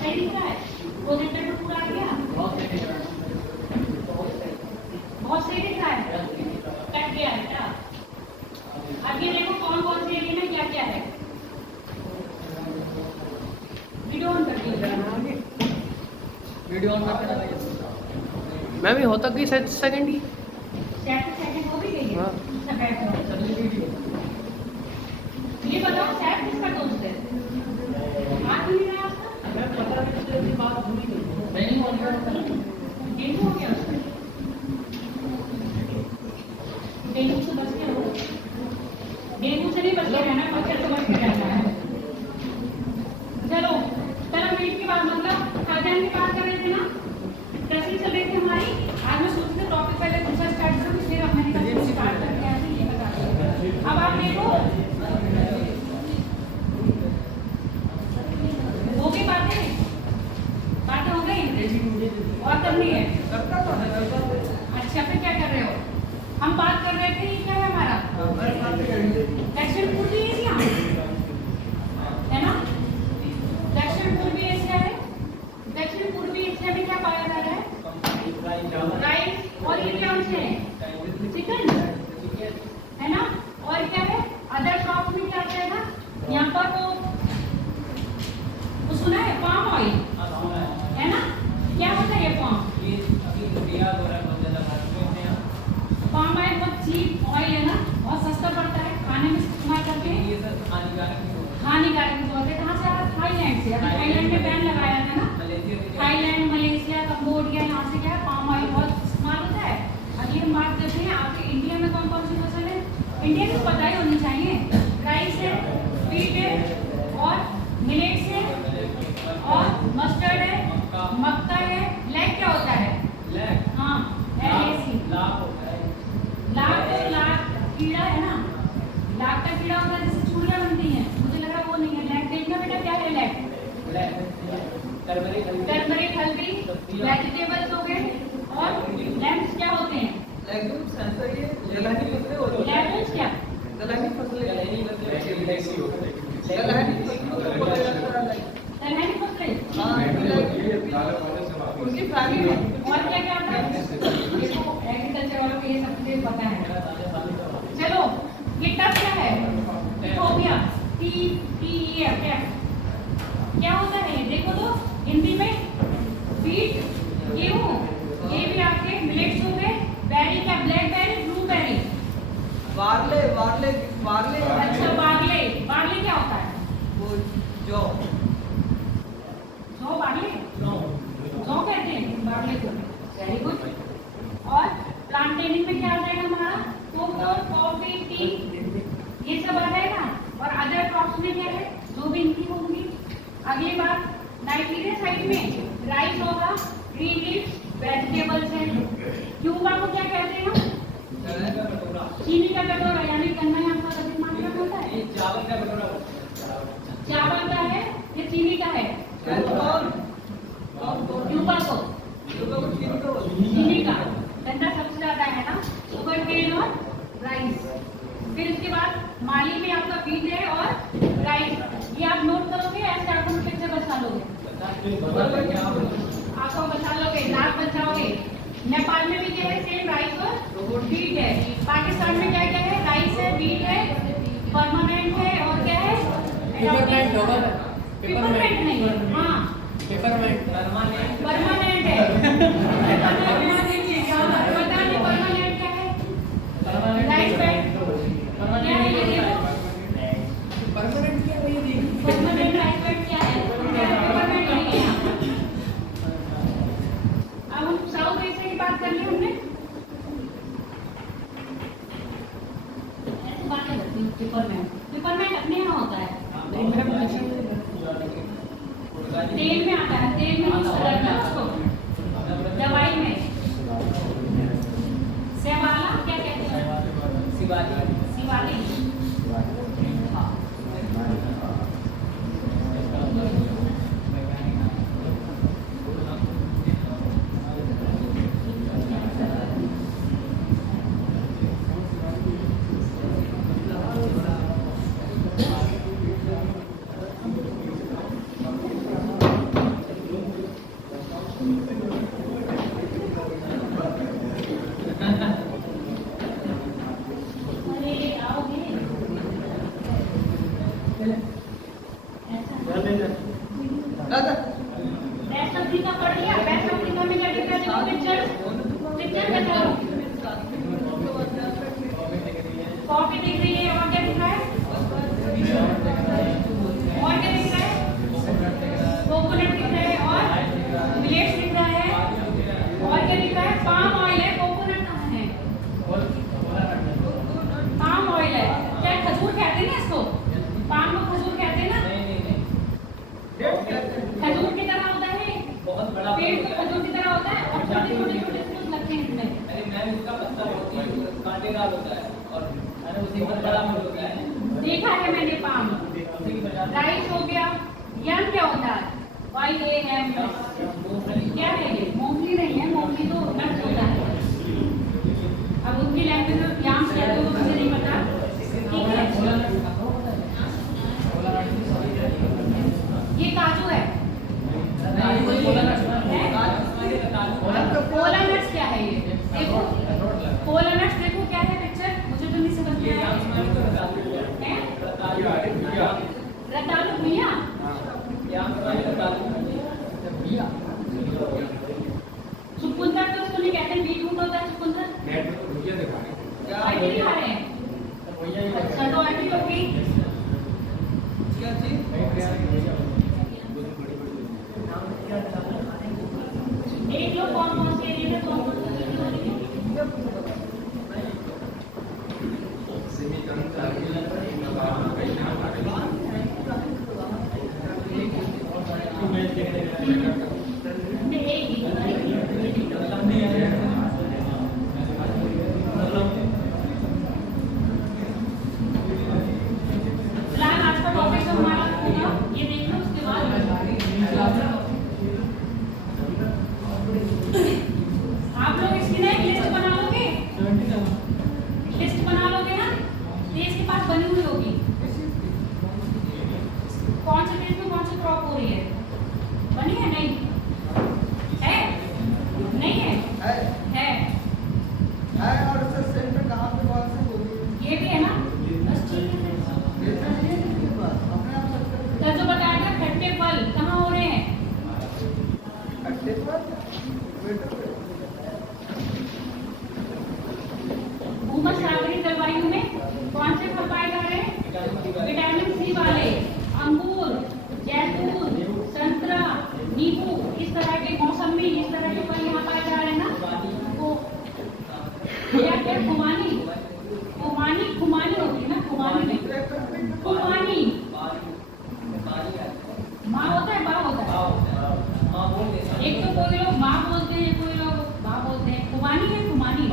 सही दिख रहा है? प्रोजेक्टर पे पूरा आ गया? बहुत सही दिख रहा है? कट गया है क्या? अब ये देखो कौन कौन सी एरिया में क्या क्या है। वीडियो ऑन कर दीजिए। वीडियो ऑन करके लगाइए। मैम ये होता कि सेकंड ही सेकंड हो भी गई है। हाँ। अच्छा बैठो। ये बताओ सैप किसका दोस्त है? हाथ नहीं रहा आपका? डेंगू हो गया उसका? डेंगू से बच के रहो। डेंगू से नहीं बच के रहना, मच्छर से बच के रहना है। चलो मीट की बात मतलब खाद्यान्न की बात कर रहे थे ना, कैसी चल रही थी हमारी। आज मैं सोच रही टॉपिक पहले दूसरा स्टार्ट करूँ, फिर अपने स्टार्ट करके आते ये बता रही हूँ। अब आप देखो हो गई बातें हो गई और करनी है। अच्छा फिर क्या कर रहे हो? हम बात कर रहे थे, ये क्या है हमारा दक्षिण पूर्वी एशिया है ना। दक्षिण पूर्वी एशिया है। दक्षिण पूर्वी एशिया में क्या पाया जा रहा है? राइस और ये क्या है? चिकन है ना। और क्या है? अदर क्रॉप में क्या आता है ना यहाँ पर वो सुना है पाम ऑयल है ना। क्या होता है ये पाम ऑयल? बहुत चीप ऑयल है ना, बहुत सस्ता पड़ता है, खाने में इस्तेमाल करते हैं। हानिकारक भी बहुत है। कहाँ से आ रहा? थाईलैंड से। अभी थाईलैंड में बैन लगाया था ना। थाईलैंड, मलेशिया, कंबोडिया, यहाँ से क्या है पाम ऑयल बहुत इस्तेमाल होता है। अभी हम बात करते हैं आपके इंडिया में कौन कौन सी फसल है। इंडिया में पता ही होनी चाहिए। राइस है, व्हीट है और मिलेट्स है और मस्टर्ड है, मक्का है। लैक क्या होता है? हाँ LAC। लाख कीड़ा है ना। लाख का कीड़ा होता है जिससे चूड़ियाँ बनती हैं। मुझे लग रहा वो नहीं है। लैक देखना बेटा क्या है? लैक टर्मरिक, हल्दी, वेजिटेबल्स हो गए और लैम्प्स क्या होते हैं? लेगुम्स क्या? दलहनी फसलें। उनकी फैमिली में और क्या क्या आता है? देखो एग्रीकल्चर वालों को ये सब चीजें पता है। चलो ये टफ क्या है? इथोपिया TEF क्या होता है? ये देखो तो हिंदी में व्हीट, गेहूं, ये भी आपके मिलेट्स हो गए। बेरी क्या? Blackberry, blueberry, barley. अच्छा बार्ले क्या होता है? वो जौ बार्ले जौ कहते हैं बार्ले को। Very good. और प्लांटेनिंग में क्या आ जाएगा हमारा? कोको, कॉफी, टी ये सब आ जाएगा। और अदर क्रॉप्स में क्या है जो भी इनकी होंगी। अगली बात नाइजीरिया साइड में राइस होगा, ग्रीन लीव्स, वेजिटेबल्स है। क्यूबा को क्या कहते हैं? चीनी का कटोरा, यानी गन्ना यहाँ पर अधिक मात्रा में होता है। चावल का है ये चीनी का है? क्यूबा को चीनी का। गन्ना सबसे ज्यादा है ना। शुगर केन और राइस। फिर इसके बाद माली में आपका व्हीट है और राइस। ये आप नोट करोगे ऐसे आंखों में कैसे बचा लोगे? आंखों बचा लोगे, नाक बचाओगे। नेपाल में भी क्या है? सेम राइस और व्हीट है। पाकिस्तान में क्या क्या है? राइस है, व्हीट है, परमानेंट है और क्या है? पेपरमेंट नहीं है। हाँ परमानेंट है। पता नहीं परमानेंट क्या है? राइस बेड क्या है? ये देखो परमानेंट राइस बेड क्या है? परमानेंट नहीं है। अब हम साउथ एशिया की बात कर ली हमने। ऐसी बातें करती हूँ। पेपरमेंट अपने यहाँ होता है, तेल में आता है। तेल में यूज करते हैं उसको, दवाई में। सेवाला क्या कहते हैं? शिवाली। वेस्ट अफ्रीका पढ़ लिया। वेस्ट अफ्रीका में क्या दिख रहा है? पिक्चर पिक्चर बताओ। कॉफी दिख रही है और क्या दिख रहा है? और क्या दिख रहा है? कोकोनट दिख रहा है और मिलेट्स दिख रहा है और क्या दिख रहा है? पाम ऑयल है। कोकोनट कहाँ है? पाम ऑयल है। क्या खजूर कहते हैं ना इसको? पाम को खजूर कहते हैं ना? खजूर की तरह होता है, बहुत बड़ा पेड़ तो खजूर की तरह होता है और छोटे छोटे छोटे फूल लगते हैं इसमें। अरे मैम इसका पत्ता बहुत ही कांटेदार होता है और मैंने उसे बहुत बड़ा फूल होता है। देखा है मैंने पाम। राइस हो गया। यम क्या होता है? YAM। क्या है ये? मूंगफली नहीं है, मूंगफली तो नट्स होता है। अब उनकी लैंग्वेज में याम क्या है तो मुझे नहीं पता। ठीक है, ये काजू है। कोला नट्स क्या है ये? देखो कोला नट्स, देखो क्या है पिक्चर? मुझे तो नहीं समझ में आया। रतालू भुइया। चुकंदर तो उसको नहीं कहते, बीटरूट होता है चुकंदर। आंटी खा रहे हैं। अच्छा तो आंटी होगी। देख लो कौन कौन से एरिया में कौन कौन सी चीजें हो रही है। फिलहाल आज का टॉपिक हमारा होगा ये, देख लो उसके बाद आप लोग इसकी ना एक लिस्ट बना लोगे। लिस्ट बना लोगे ना, ये इसके पास बनी हुई होगी। कौन से देश में कौन सी क्रॉप हो रही है? बनी है? नहीं है? नहीं है? है। और उससे सेंटर कहाँ पे कौन से होगी? ये भी है ना? बस ठीक है। तो जो बताया था खट्टे फल कहाँ हो रहे हैं? भूमध्यसागरीय जलवायु में कौन से फल पाए जा रहे हैं? विटामिन सी वाले अंगूर, जैतून, संतरा, नींबू, इस तरह के मौसम में इस तरह के फल यहाँ पाए जा रहे हैं ना। वो क्या क्या खुमानी, खुमानी खुमानी होती है ना, खुमानी नहीं खुमानी। माँ होता है, बा होता है। एक तो कोई लोग माँ बोलते हैं, कोई लोग बा बोलते हैं। खुमानी है, खुमानी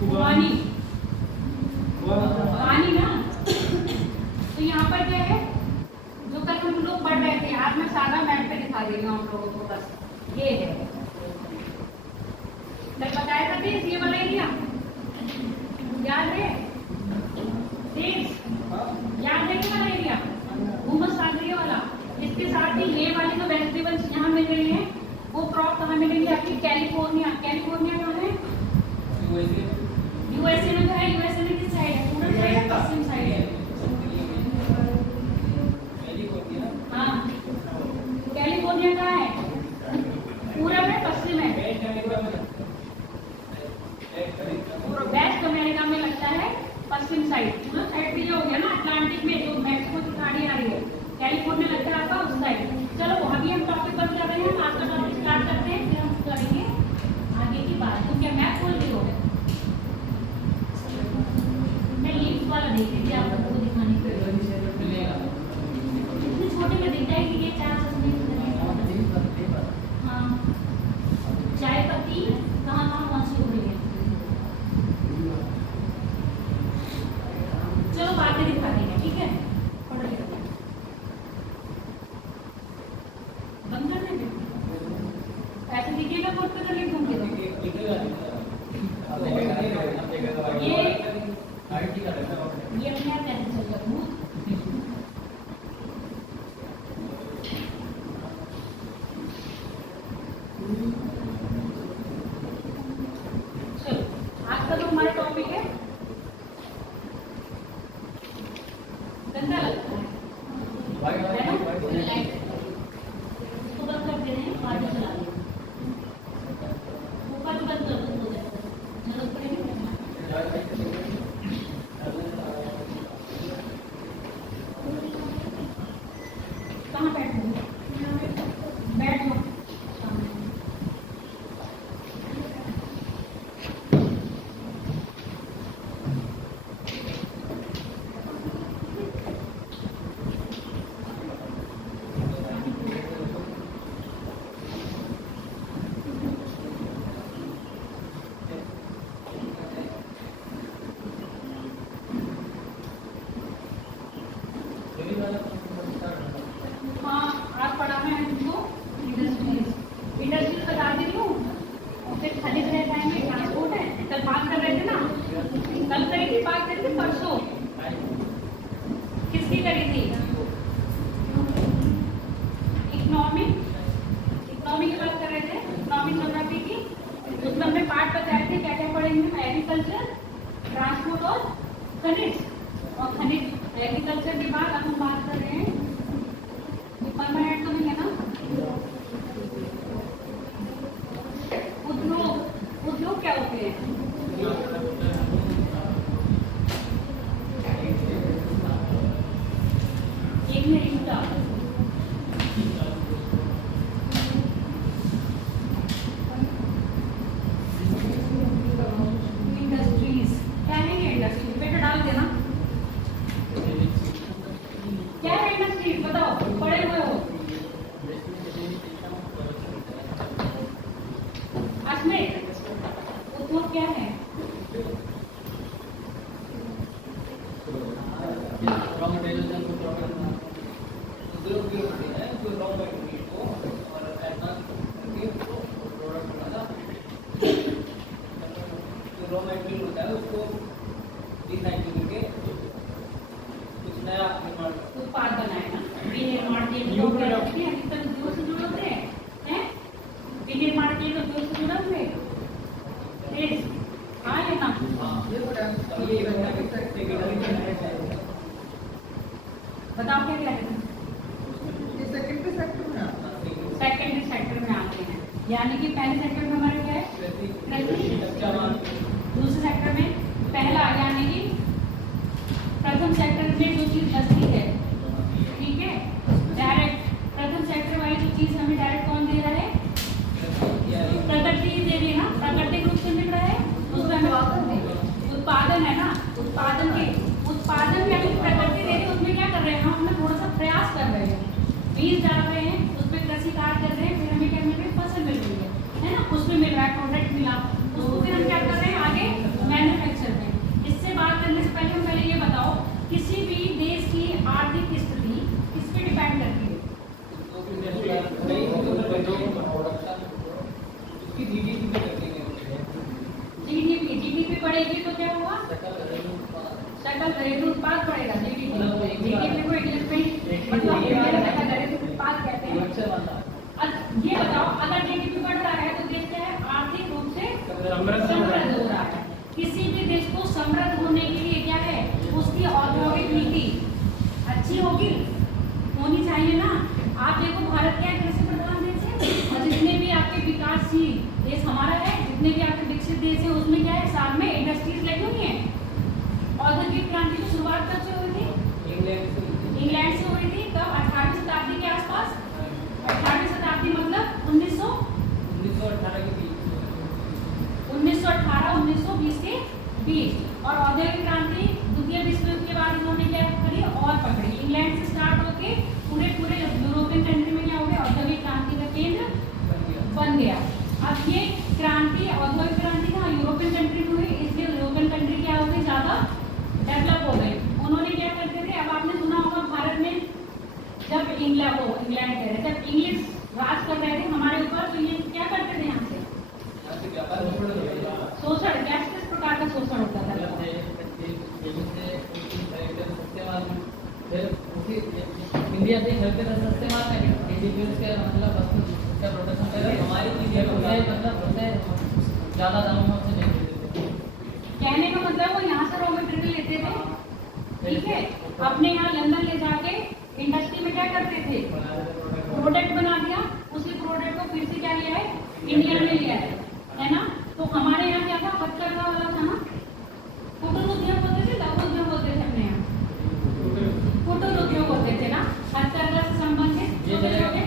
खुमानी पानी ना। तो यहाँ पर क्या है जो कल हम लोग पढ़ रहे थे, आज मैं सादा मैप पे दिखा दे रही हूँ आप लोगों को। बस ये है, कल बताया था देश, ये वाला एरिया याद है? देश याद है? ये वाला एरिया भूमध्यसागरीय वाला। इसके साथ ही ये वाली जो वेजिटेबल्स यहाँ मिल रही हैं वो क्रॉप कहाँ मिलेंगी आपकी? कैलिफोर्निया। कैलिफोर्निया कहाँ है? यूएसए में। तो है यूएसए में किस साइड है? पूरब साइड है, पश्चिम साइड है? हाँ, कैलिफोर्निया कहाँ है? पूरब है, पश्चिम है? वेस्ट अमेरिका में लगता है, पश्चिम साइड। पूरब साइड भी हो गया ना, अटलांटिक में जो मैक्सिको की खाड़ी आ रही है, कैलिफोर्निया लगता है आपका उस साइड। चलो अभी हम टॉपिक पर कर रहे हैं, आज का टॉपिक स्टार्ट करते हैं, फिर हम करेंगे आगे की बात। तो क्या मैप खोल रही हो? मैं लीव्स वाला देख रही थी आप लोगों को दिखाने के लिए। इतने छोटे में दिखता है कि ये 4 चश्मे। हाँ, चाय पत्ती कहाँ कहाँ कौन सी हो रही है? चलो बातें दिखा देंगे, ठीक है? पढ़ लेते हैं। बंद कर देंगे? ऐसे दिखेगा बोर्ड पे तो लिख दूंगी। ये अपने आप कैसे चल सकूँ? चलो आज का जो हमारा टॉपिक है गंदा लगता है ना? पूरी लाइट उसको बंद कर देना है, बाद में चला देना। ऊपर बंद कर दो, हो जाएगा। जरूरत पड़ेगी कहाँ बैठूं? बैठ जाओ। हाँ, आज पढ़ाना है तुमको इंडस्ट्रीज। इंडस्ट्रीज बता देती हूँ, फिर खनिज रह जाएंगे, ट्रांसपोर्ट है। कल बात कर रहे थे ना, कल करी थी बात, करी थी परसों। किसकी करी थी? इकोनॉमी की बात कर रहे थे, इकोनॉमिक ज्योग्राफी की। उसमें हमने पार्ट बताए थे क्या क्या पढ़ेंगे, एग्रीकल्चर, ट्रांसपोर्ट और खनिज। और खनिज एग्रीकल्चर के बाद अब हम बात कर रहे हैं, परमानेंट तो नहीं है ना, उद्योग क्या होते हैं? एक मिनट का इंडस्ट्रीज क्या है? ये इंडस्ट्रीज बेटा डाल देना। क्या है इंडस्ट्रीज बताओ, पढ़े हुए हो? अश्मित, उद्योग क्या है? उद्योग भी होते हैं जो रॉ मटेरियल को और एडवांस करके प्रोडक्ट बनाना। जो रॉ मटेरियल होता है उसको रिसाइकिल करके कुछ नया निर्माण उत्पाद बनाएगा। विनिर्माण के उद्योग रहते हैं, अधिकतर उद्योग से जुड़े होते हैं। विनिर्माण के उद्योग से जुड़े हुए हाँ है ना? बताओ क्या क्या है? सेकेंडरी सेक्टर में आता है। सेकेंडरी सेक्टर में आते हैं, यानी कि पहले सेक्टर में हमारे क्या है? कृषि। दूसरे सेक्टर में पहला यानी कि प्रथम सेक्टर में जो चीज बचती है, ठीक है, डायरेक्ट प्रथम सेक्टर वाली जो चीज हमें डायरेक्ट कौन दे रहा है? प्रकृति दे रही है ना, प्राकृतिक रूप से मिल रहा है, उसमें हमें उत्पादन है ना, उत्पादन या प्रकृति दे रही है, उसमें क्या कर रहे हैं हम? अपना थोड़ा सा प्रयास कर रहे हैं, बीज डाल रहे हैं, उस पर कृषि कार्य कर रहे हैं, फिर हमें क्या मिल रही है? फसल मिल रही है ना, उसमें मिल रहा है, प्रोडक्ट मिला, उसको फिर हम क्या कर रहे हैं आगे मैन्युफैक्चर में। इससे बात करने से पहले हम पहले ये बताओ, किसी भी देश की आर्थिक स्थिति किस पे डिपेंड करती है? जीडीपी बढ़ेगी तो क्या हुआ? सकल घरेलू उत्पाद बढ़ेगा। जीडीपी को मतलब घरेलू उत्पाद कहते हैं। ये बताओ, अगर जीडीपी बढ़ रहा है तो देश क्या है? आर्थिक रूप से समृद्ध हो रहा है। किसी भी देश को समृद्ध होने के लिए क्या है? उसकी औद्योगिक नीति अच्छी होनी चाहिए ना। आप देखो भारत क्या है? कृषि प्रधान देश है, और जितने भी आपके विकासशील देश हमारा है, जितने भी आपके विकसित देश है, उसमें क्या है? साथ में इंडस्ट्रीज लगी हुई है। औद्योगिक क्रांति की शुरुआत कब से हुई थी? इंग्लैंड से हुई थी। कब? 18वीं शताब्दी के आसपास। 18वीं शताब्दी मतलब 1918-1920 के बीच। और औद्योगिक क्रांति द्वितीय विश्व युद्ध के बाद इन्होंने क्या करी और पकड़ी। इंग्लैंड से स्टार्ट होके पूरे यूरोपियन कंट्री में क्या हो गया? औद्योगिक क्रांति का केंद्र बन गया। अब ये क्रांति, औद्योगिक क्रांति कहाँ? यूरोपियन कंट्री में हुई, इसलिए यूरोपियन कंट्री क्या हो गई? ज्यादा डेवलप हो गई। उन्होंने क्या करते थे? अब आपने सुना होगा भारत में जब इंग्लैंड कह रहे, जब इंग्लिश राज कर रहे थे हमारे ऊपर, तो ये क्या करते थे? यहाँ से शोषण, किस प्रकार का शोषण होता था? इंडिया से सस्ते माल मतलब प्रोडक्शन कर हमारी मतलब ज्यादा दाम में हमसे नहीं देते। कहने का मतलब वो यहाँ से रॉ मटेरियल लेते थे, ठीक है, अपने यहाँ लंदन ले जाके इंडस्ट्री में क्या करते थे, प्रोडक्ट बना दिया, उसी प्रोडक्ट को फिर से क्या लिया है, इंडिया में लिया है ना। तो हमारे यहाँ क्या था, हथकरघा वाला था ना, कुटीर उद्योग होते थे, लघु उद्योग होते थे अपने यहाँ, कुटीर उद्योग होते थे ना, हथकरघा से संबंधित छोटे छोटे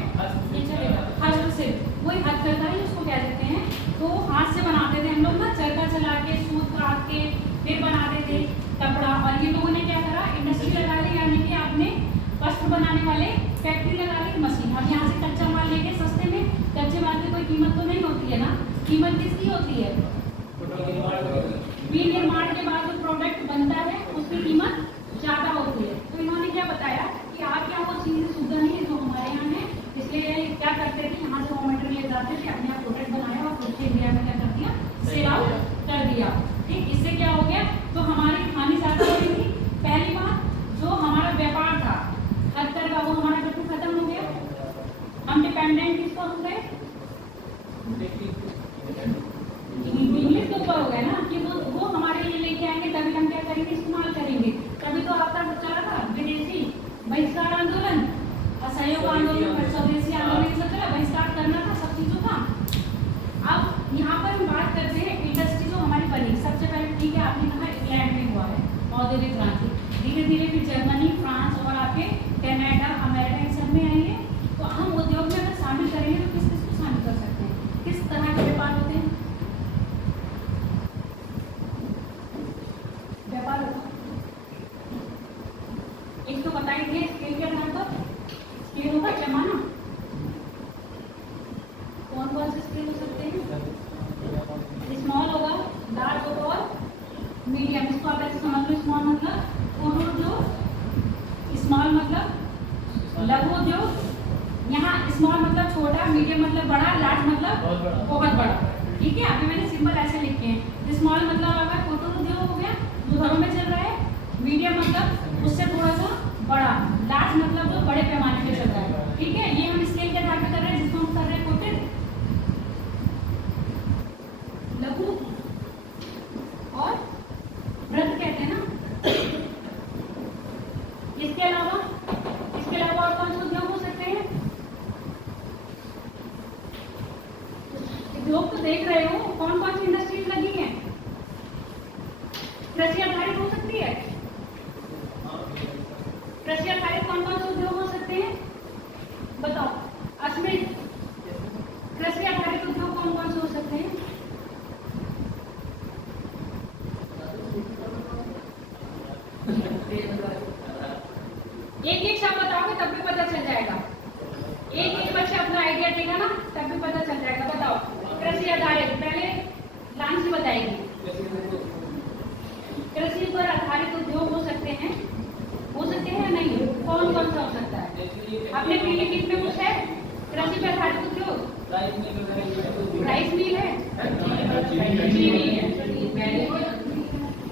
हस्तशिल्प, वही हथकरघा ही उसको कह देते हैं। तो हाथ से बनाते थे हम लोग ना, चरखा चला के, सूत काट के फिर बनाते थे कपड़ा। और ये लोगों ने क्या करा, इंडस्ट्री लगा ली, यानी कि आपने वस्त्र बनाने वाले फैक्ट्री लगा ली, मशीन। अब यहाँ से कच्चा माल लेके सस्ते में, कच्चे माल की कोई कीमत तो नहीं होती है ना, कीमत किसकी होती है, विनिर्माण के बाद जो प्रोडक्ट बनता है उसकी कीमत ज्यादा होती है। तो इन्होंने क्या बताया कि आप क्या वो चीजें शुद्ध नहीं है जो हमारे यहाँ है, इसलिए क्या करते थे, यहाँ से रॉ मटेरियल ले जाते थे, अपने यहाँ प्रोडक्ट बनाया और फिर इंडिया में क्या कर दिया, सेल आउट कर दिया। ठीक, इससे क्या हो गया, तो हमारी हानि ज्यादा हो रही थी। पहली बात, जो हमारा व्यापार था हथकरघा, वो हमारा बिल्कुल खत्म हो गया, हम डिपेंडेंट किसको हो गए, इंग्लिश के ऊपर हो गए ना, कि वो हमारे लिए लेके आएंगे, तभी हम क्या करेंगे, इस्तेमाल करेंगे। तभी तो आपका चला था विदेशी बहिष्कार आंदोलन, असहयोग आंदोलन, स्वदेशी आंदोलन, सब चला, बहिष्कार करना था सब चीजों का। अब यहाँ पर हम बात करते हैं इंडस्ट्री जो हमारी बनी। सबसे पहले ठीक है, आपने कहा इंग्लैंड में हुआ है औद्योगिक क्रांति, धीरे धीरे फिर जर्मनी, फ्रांस और आपके कनाडा, अमेरिका, इन सब में आई है। तो हम उद्योग में अगर शामिल करेंगे तो किस किस को शामिल कर सकते हैं, किस तरह के व्यापार होते हैं, व्यापार होता एक तो बताइए, स्केल के आधार पर, स्केल होगा पैमाना, कौन कौन से स्केल हो सकते हैं, स्मॉल होगा, लार्ज होगा और मीडियम। इसको आप ऐसे समझ लो, स्मॉल मतलब कुटीर उद्योग, स्मॉल मतलब लघु उद्योग, यहाँ स्मॉल मतलब छोटा, मीडियम मतलब बड़ा, लार्ज मतलब बहुत बड़ा। ठीक है, अभी मैंने सिंपल ऐसे लिखे हैं। स्मॉल मतलब आपका कुटीर उद्योग हो गया जो घरों में चल रहा है, मीडियम मतलब उससे थोड़ा सा बड़ा, लार्ज मतलब जो बड़े पैमाने पे चल रहा है। ठीक है, ये हम स्केल के आधार पर कर रहे हैं, जिसको हम कर रहे हैं कुटीर, लघु और वृहद कहते हैं ना। इसके अलावा और कौन से उद्योग हो सकते हैं, उद्योग तो देख रहे हो, कौन कौन सी इंडस्ट्रीज लगी है, कृषि आधारित हो सकती है, कृषि आधारित कौन कौन से उद्योग हो सकते हैं, बताओ अश्मित, कृषि आधारित उद्योग कौन कौन से हो सकते हैं, एक एक शब्द बताओगे तब भी पता चल जाएगा, एक एक बच्चा अपना आइडिया देगा ना तब भी पता चल जाएगा। बताओ कृषि आधारित, पहले लाइन से बताएगी, कृषि पर आधारित उद्योग हो सकते हैं या नहीं, कौन कौन सा हो सकता है, अपने पीलीभीत में कुछ है कृषि पर आधारित उद्योग, राइस मिल है, चीनी है।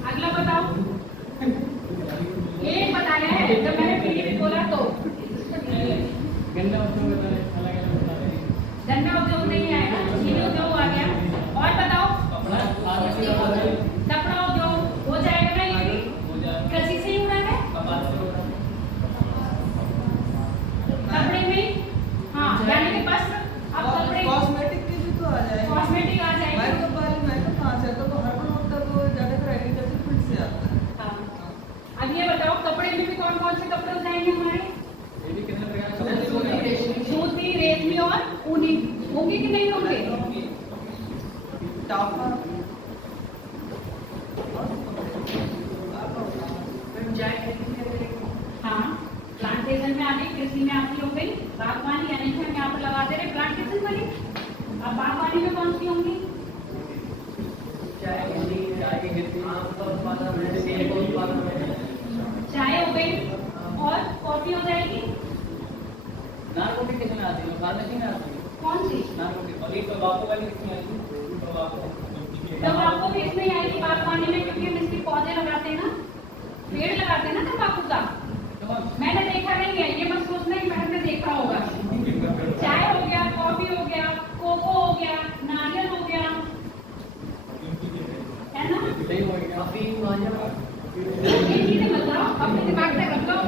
अगला बताओ, एक बताया है जब मैंने पीलीभीत बोला तो, गन्ना उद्योग नहीं आएगा, चीनी उद्योग आ गया। और बताओ कपड़ा उद्योग हो जाएगा ना, ये भी कृषि से ही हो रहा है, कपड़े में, हाँ यानी कि वस्त्र, अब कपड़े, कॉस्मेटिक के भी तो आ जाएगा, कॉस्मेटिक आ जाएगा, मेकअप कहाँ से आता है, तो हर कोई होता है, तो ज्यादातर एग्रीकल्चर फील्ड से आता है। अब ये बताओ कपड़े में भी कौन कौन से कपड़े हो जाएंगे हमारे, सूती, रेशमी और ऊनी, होंगे कि नहीं होंगे, हाँ प्लांटेशन में आ गई, कृषि में आपकी हो गई बागवानी, यानी कि हम यहाँ पर लगा दे रहे प्लांटेशन वाली। अब बागवानी में कौन सी होंगी, चाय हो गई और कॉफी हो जाएगी, नार्कोटिक किसमें आती है, फार्मेसी में आती है, कौन सी, नार्कोटिक वाली, तंबाकू वाली किसमें आती है, तंबाकू भी इसमें आएगी बागवानी में, क्योंकि हम इसके पौधे लगाते हैं ना, पेड़ लगाते हैं ना तंबाकू का। मैंने देखा नहीं है, ये मत सोचना कि मैंने देखा होगा। चाय हो गया, कॉफी हो गया, कोको हो गया, नारियल हो गया, है ना, ये चीजें मतलब अपने दिमाग में रख लो,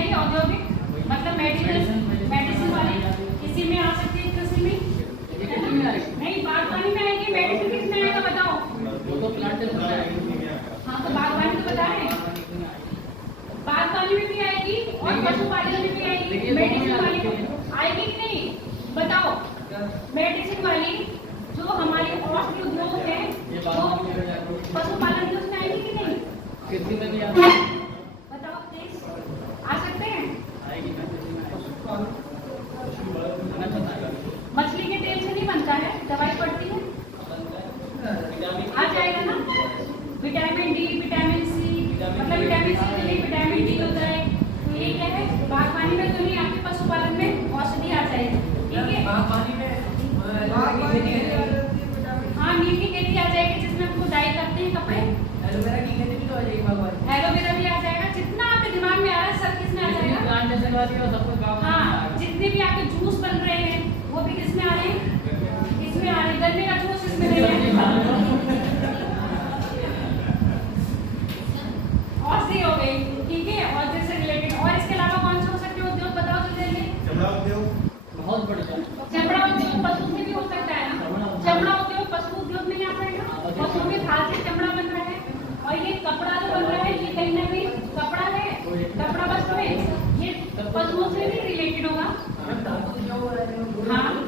आएगी औद्योगिक, मतलब मेडिसिन वाली, किसी में आ सकती है, किसी में नहीं। बागवानी में आएगी, मेडिसिन किस में आएगा बताओ? वो तो प्लांट से होता है। हाँ तो बागवानी तो बता रहे हैं, बागवानी में भी आएगी और पशुपालन में भी आएगी। मेडिसिन वाली आएगी कि नहीं बताओ? मेडिसिन वाली जो हमारी औषधि उद्योग है वो पशुपालन में उसमें आएगी कि नहीं? कृषि में भी आता है। बताओ प्लीज, आ सकते हैं? आएगी ना, कृषि में आएगी। मछली के तेल से नहीं बनता है, दवाई पड़ती है, आ जाएगा ना? विटामिन डी, विटामिन सी, मतलब विटामिन सी के लिए विटामिन डी होता है। तो ये क्या है, बागवानी में तो नहीं, आपके पशुपालन में औषधि आ जाएगी, ठीक है? बागवानी में हाँ, नीम की खेती आ जाएगी जिसमें हमको डाई करते हैं कपड़े। एलोवेरा की खेती भी तो आ जाएगी बागवानी। एलोवेरा भी आ जाएगा, जितना आपके दिमाग में आ रहा है सब किसमें आ जाएगा? प्लांट जैसे वाली और सब कुछ बागवानी में हाँ, आएगा। जितने भी आपके जूस बन रहे हैं वो भी किसमें आ रहे हैं? इसमें आ रहे हैं, गन्ने का जूस इसमें ले रहे हैं। औषधि हो गई, ठीक है, औषधि से रिलेटेड। और इसके अलावा कौन से हो सकते हैं उद्योग बताओ तो जल्दी? बहुत बढ़िया। चमड़ा उद्योग पशु से भी हो सकता है ना? चमड़ा उद्योग पशु उद्योग में आ जाएगा, पशु के खाल से चमड़ा बन रहा है। और ये कपड़ा जो बन रहा है ये कहीं ना कहीं कपड़ा है, कपड़ा वस्त्र है, ये पशुओं से भी रिलेटेड होगा। हाँ,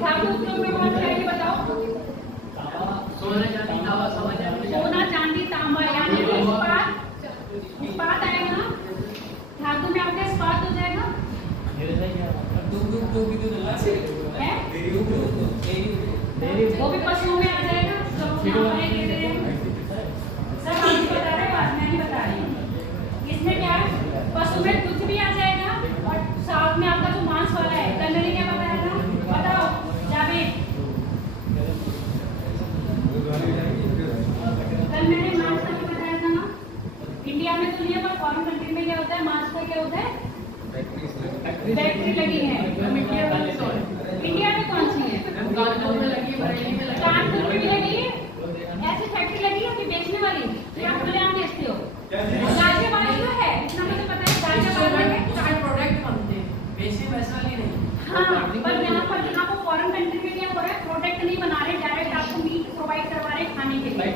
धातु उद्योग में कौन सा है ये बताओ? सोना चांदी तांबा समझ सोना चांदी तांबा, यानी कि इस्पात आएगा ना? धातु में आपका इस्पात हो जाएगा है? वो भी पशुओं में आ जाएगा। सब यहाँ पर ये दे रहे हैं, सब आप बता रहे हो, बात मैं नहीं बता रही हूँ। इसमें क्या है, पशु में दूध भी आ जाएगा और साथ में आपका जो मांस वाला है, कल मैंने क्या बताया था बताओ जावेद? कल मैंने मांस का क्या बताया था ना? इंडिया में तो नहीं है पर फॉरेन कंट्री में क्या होता है, मांस का क्या होता है? फैक्ट्री लगी है। इंडिया में कौन सी है? कानपुर में लगी, बरेली में लगी। कानपुर में भी लगी है, ऐसी फैक्ट्री लगी है कि बेचने वाली? या खुलेआम बेचते हो? गाजियाबाद तो है, इतना मुझे पता है, गाजियाबाद में प्रोडक्ट बनते हैं, बेचने वैसा वाली नहीं। हाँ, पर यहाँ पर यहाँ पर फॉरेन कंट्री में क्या हो रहा है, प्रोडक्ट नहीं बना रहे, डायरेक्ट आपको मीट प्रोवाइड करवा रहे हैं खाने के लिए, पैक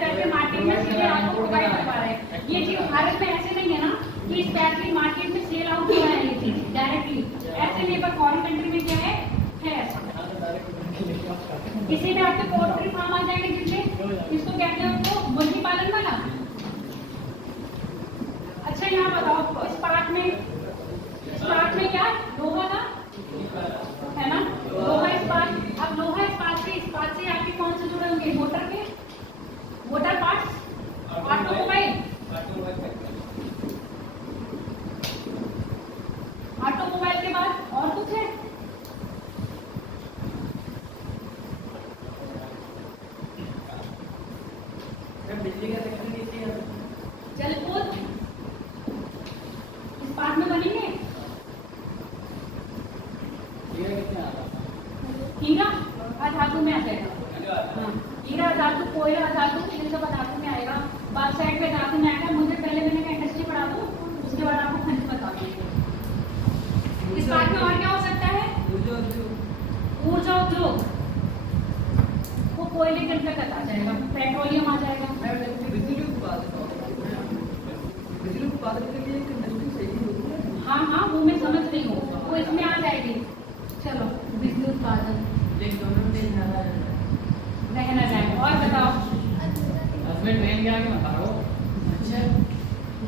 करके मार्केट में सीधे आपको प्रोवाइड करवा रहे हैं। ये चीज भारत में ऐसे नहीं है ना कि स्पेशली मार्केट में सेल आउट हो रहा है, ये चीज डायरेक्टली ऐसे नहीं, पर फॉरेन कंट्री में क्या है ऐसा। इसी में आपके पोल्ट्री फार्म आ जाएंगे जिनमें, इसको कहते हैं उनको मुर्गी पालन वाला। अच्छा यहाँ बताओ, इस्पात में क्या लोहा था है ना? लोहा इस्पात। अब लोहा इस्पात से आपके कौन से जुड़े होंगे? मोटर पार्ट्स, ऑटोमोबाइल के बाद और कुछ है? बिजली का सेक्टर नीचे है। जलपोत इस्पात में बनेंगे। हीरा अधातु में आ जाएगा। हाँ, हीरा अधातु, कोयला अधातु, ये सब अधातु में आएगा। बाक्साइट पे धातु में आएगा। मुझे पहले मैंने कहा इंडस्ट्री पढ़ा दूं, उसके बाद आपको खनिज बता दूंगी। इस्पात में और क्या हो सकता है? ऊर्जा उद्योग, वो कोयले के अंतर्गत आ जाएगा। पेट्रोलियम आ जाएगा। बिजली उत्पादन के लिए एक इंडस्ट्री चाहिए होती है। हाँ हाँ, वो मैं समझ रही हूँ, वो इसमें आ जाएगी। चलो, बिजली उत्पादन रहना जाएगा। और बताओ ट्रेन के आगे मत आओ। अच्छा,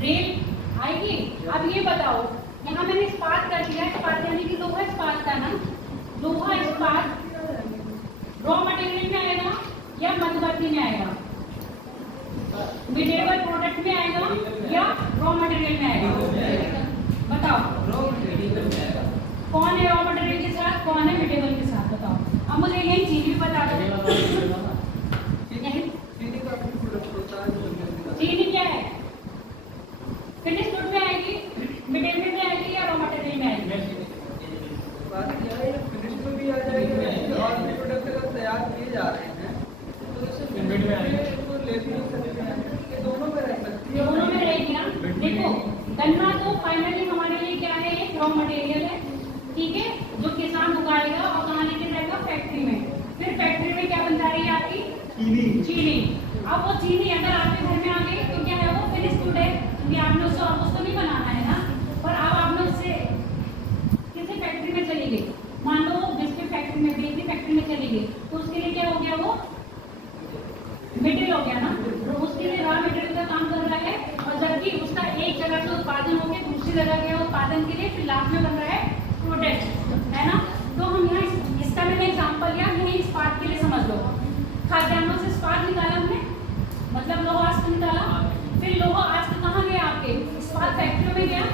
रेल आएगी। अब ये बताओ, यहाँ मैंने इस्पात कर दिया, इस्पात यानी कि लोहा इस्पात का ना, लोहा इस्पात रॉ मटेरियल में आएगा या मध्यवर्ती में आएगा? मिडेबल प्रोडक्ट में आएगा या रॉ मटेरियल में आएगा? बताओ कौन है रॉ मटेरियल के साथ, कौन है मिडेबल के साथ? बताओ। अब मुझे यही चीज भी बता दो। चीनी क्या है? फिनिश गुड में आएगी, मिडेबल में आएगी या रॉ मटेरियल में आएगी? बात क्या है, फिनिश में भी आ जाएगा और भी प्रोडक्ट अगर तैयार किए जा रहे हैं तो जैसे मिड में आएगी, तो ले भी सकते हैं, ये दोनों में रह सकती है। दोनों में रहेगी ना। देखो, गन्ना तो फाइनली हमारे लिए क्या है, ये रॉ मटेरियल है, ठीक है, जो किसान उगाएगा और कहाँ लेके जाएगा, फैक्ट्री में। फिर फैक्ट्री में क्या बन जा रही है आपकी, चीनी। अब वो चीनी अगर आपके घर में आ गई तो क्या है, वो फिनिश गुड है, क्योंकि आपने उसको नहीं बनाना है ना। और अब आपने उससे किसी फैक्ट्री में चली गई, मान लो बिस्किट फैक्ट्री में, बेकरी फैक्ट्री में चली गई, तो उसके लिए क्या हो गया, वो मटेरियल हो गया ना, तो उसके लिए रॉ मटेरियल का काम कर रहा है। और जबकि उसका एक जगह से उत्पादन होकर दूसरी जगह गया उत्पादन के लिए, फिर लास्ट में बन रहा है प्रोडक्ट, है ना। तो हम यहाँ इसका मैंने एग्जाम्पल लिया, यही इस्पात के लिए समझ लो। खाद्यान्नों से इस्पात निकाला हमने, मतलब लोहा आज निकाला, फिर लोहा आज कहाँ गया, आपके इस्पात फैक्ट्रियों में गया,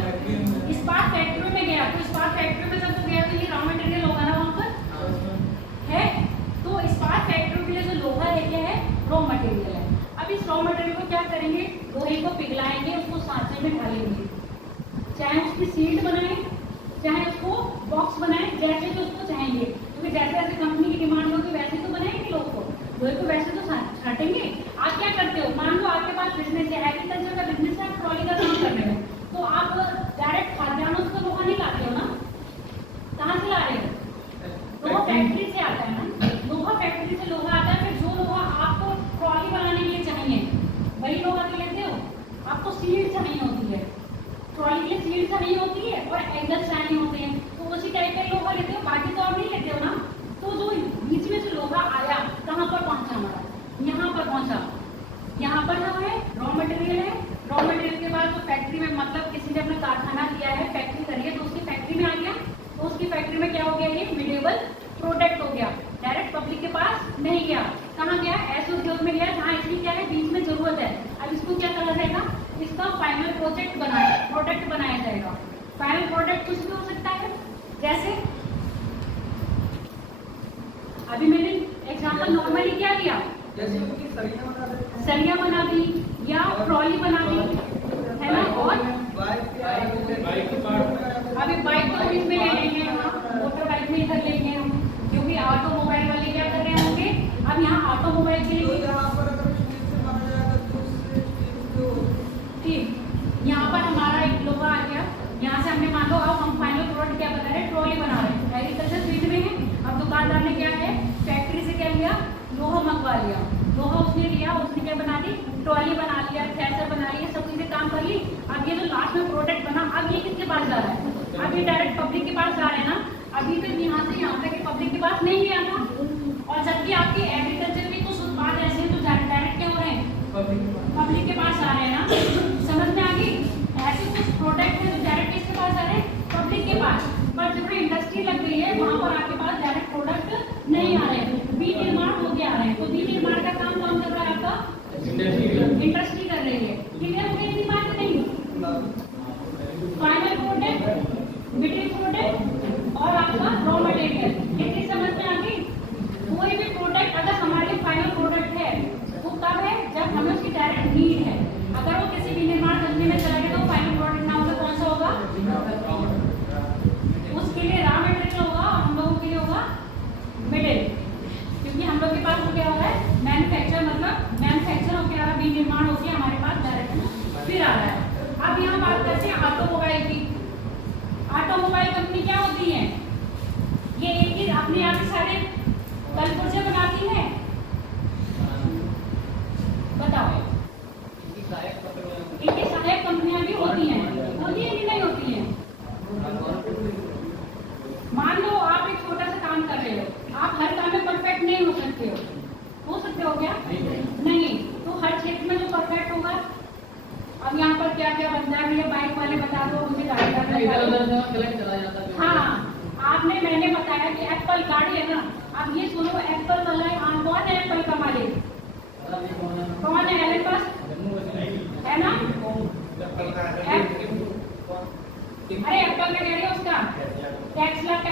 इस्पात फैक्ट्रियों में गया। तो इस्पात फैक्ट्रियों में जब तो गया तो ये रॉ मटेरियल होगा ना वहाँ पर है। तो इस्पात फैक्ट्रियों के लिए जो लोहा है क्या है, रॉ मटेरियल है। अब इस रॉ मटेरियल को क्या करेंगे, लोहे को पिघलाएंगे, उसको सांचे में ढालेंगे, चाहे उसकी सीट बनाए, चाहे उसको बॉक्स बनाए, जैसे जो उसको चाहेंगे, क्योंकि जैसे जैसे कंपनी की डिमांड होगी वैसे तो बनाएंगे लोग को, लोहे को वैसे तो छाटेंगे। आप क्या करते हो, मान लो आपके पास बिजनेस है, एग्रीकल्चर का बिजनेस है, आप ट्रॉली का काम करने में, तो आप डायरेक्ट खाद्यान्नों से लोहा नहीं लाते हो ना, कहाँ से ला रहे हो, लोहा फैक्ट्री से आता है ना, लोहा फैक्ट्री से लोहा आता है। फिर जो लोहा आपको ट्रॉली बनाने के लिए चाहिए वही लोहा के लेते हो, आपको सीड चाहिए होती है, ट्रॉली के लिए सीड चाहिए होती है और एंगल चाहिए होते हैं, तो उसी टाइप का लोहा लेते हो, बाकी तो और नहीं लेते हो ना। तो जो बीच में जो लोहा आया कहाँ पर पहुंचा, हमारा यहाँ पर पहुंचा, यहाँ पर जो है रॉ मटेरियल है, रॉ मटेरियल के बाद जो फैक्ट्री में, मतलब किसी ने अपना कारखाना लिया है, फैक्ट्री करी है, तो उसकी फैक्ट्री में आ गया, तो उसकी फैक्ट्री में क्या हो गया, ये मिडेबल प्रोडक्ट हो गया, डायरेक्ट पब्लिक के पास नहीं गया, कहाँ गया, ऐसे उद्योग में गया जहाँ इसकी क्या है, बीच में जरूरत है। अब इसको क्या करा जाएगा, इसका फाइनल प्रोडक्ट बनाया जाएगा। फाइनल प्रोडक्ट कुछ भी हो सकता है, जैसे अभी मैंने एग्जांपल नॉर्मली क्या लिया, जैसे उनकी सरिया बना दी या ट्रॉली बना दी, है ना। और अभी बाइक तो इसमें ले लेंगे, मोटर बाइक में इधर लेंगे हम, क्योंकि ऑटोमोबाइल वाले क्या कर रहे होंगे, अब यहाँ ऑटोमोबाइल के लिए ठीक, यहाँ पर हमारा एक लोहा आ गया, यहाँ से हमने मान लो अब हम फाइनल प्रोडक्ट क्या बना रहे हैं, ट्रॉली बना रहे हैं, एग्रीकल्चर फील्ड में है। अब दुकानदार ने क्या है, फैक्ट्री से क्या लिया, लोहा मंगवा लिया, लोहा उसने लिया, उसने क्या बना दी, ट्रॉली बना लिया, थ्रेशर बना लिया, सब चीजें काम कर ली। अब ये जो लास्ट में प्रोडक्ट बना, अब ये किसके पास जा रहा है, अब ये डायरेक्ट पब्लिक के पास जा रहे हैं ना। अभी तक यहाँ से यहाँ तक पब्लिक के पास नहीं गया था, और जबकि आपकी एग्रीकल्चर के कुछ उत्पाद ऐसे हैं जो डायरेक्ट क्या हो रहे हैं, पब्लिक के पास आ रहे हैं ना, समझ में आ गई। ऐसे कुछ प्रोडक्ट है जो डायरेक्ट किसके पास आ रहे हैं, पब्लिक के पास, पर जब इंडस्ट्री लग गई है वहाँ पर आपके पास डायरेक्ट प्रोडक्ट नहीं आ रहे हैं, विनिर्माण होके आ रहे हैं। तो विनिर्माण का काम कौन कर रहा है, आपका इंडस्ट्री कर रही है, क्लियर हो गई ये बात नहीं। फाइनल प्रोडक्ट, मिडिल प्रोडक्ट और आपका रॉ मटेरियल, ये चीज समझ में आ गई। कोई भी प्रोडक्ट अगर हमारे फाइनल प्रोडक्ट है वो कब है, जब हमें उसकी डायरेक्ट नीड है। अगर वो किसी विनिर्माण कंपनी में चला गया तो फाइनल प्रोडक्ट ना होगा, कौन सा होगा, उसके लिए रॉ मटेरियल होगा, और हम लोगों के लिए होगा मिडिल, क्योंकि हम लोग के पास क्या हो रहा है, मैन्युफैक्चर, मतलब मैन्युफैक्चर होकर आ रहा है, विनिर्माण होकर हमारे पास डायरेक्ट फिर आ रहा है। अब यहाँ बात करते हैं ऑटोमोबाइल की। ऑटोमोबाइल कंपनी क्या होती है, ये एक ही अपने आप ही सारे कल पुर्जे बनाती है, बताओ, इनकी सहायक कंपनियां भी होती हैं, होती है कि नहीं होती हैं। मान लो आप एक छोटा सा काम कर रहे हो, आप हर काम में परफेक्ट नहीं हो सकते हो क्या, नहीं, तो हर क्षेत्र में जो परफेक्ट होगा। अब यहाँ पर क्या क्या बन जाए, भैया बाइक वाले बता दो, मुझे गाड़ी चला जाता है। हाँ, आपने मैंने बताया कि एप्पल गाड़ी है ना, अब ये सुनो, एप्पल वाला है, कौन है एप्पल का मालिक, कौन है, एलन मस्क है ना, अरे एप्पल का गाड़ी उसका टेस्ला का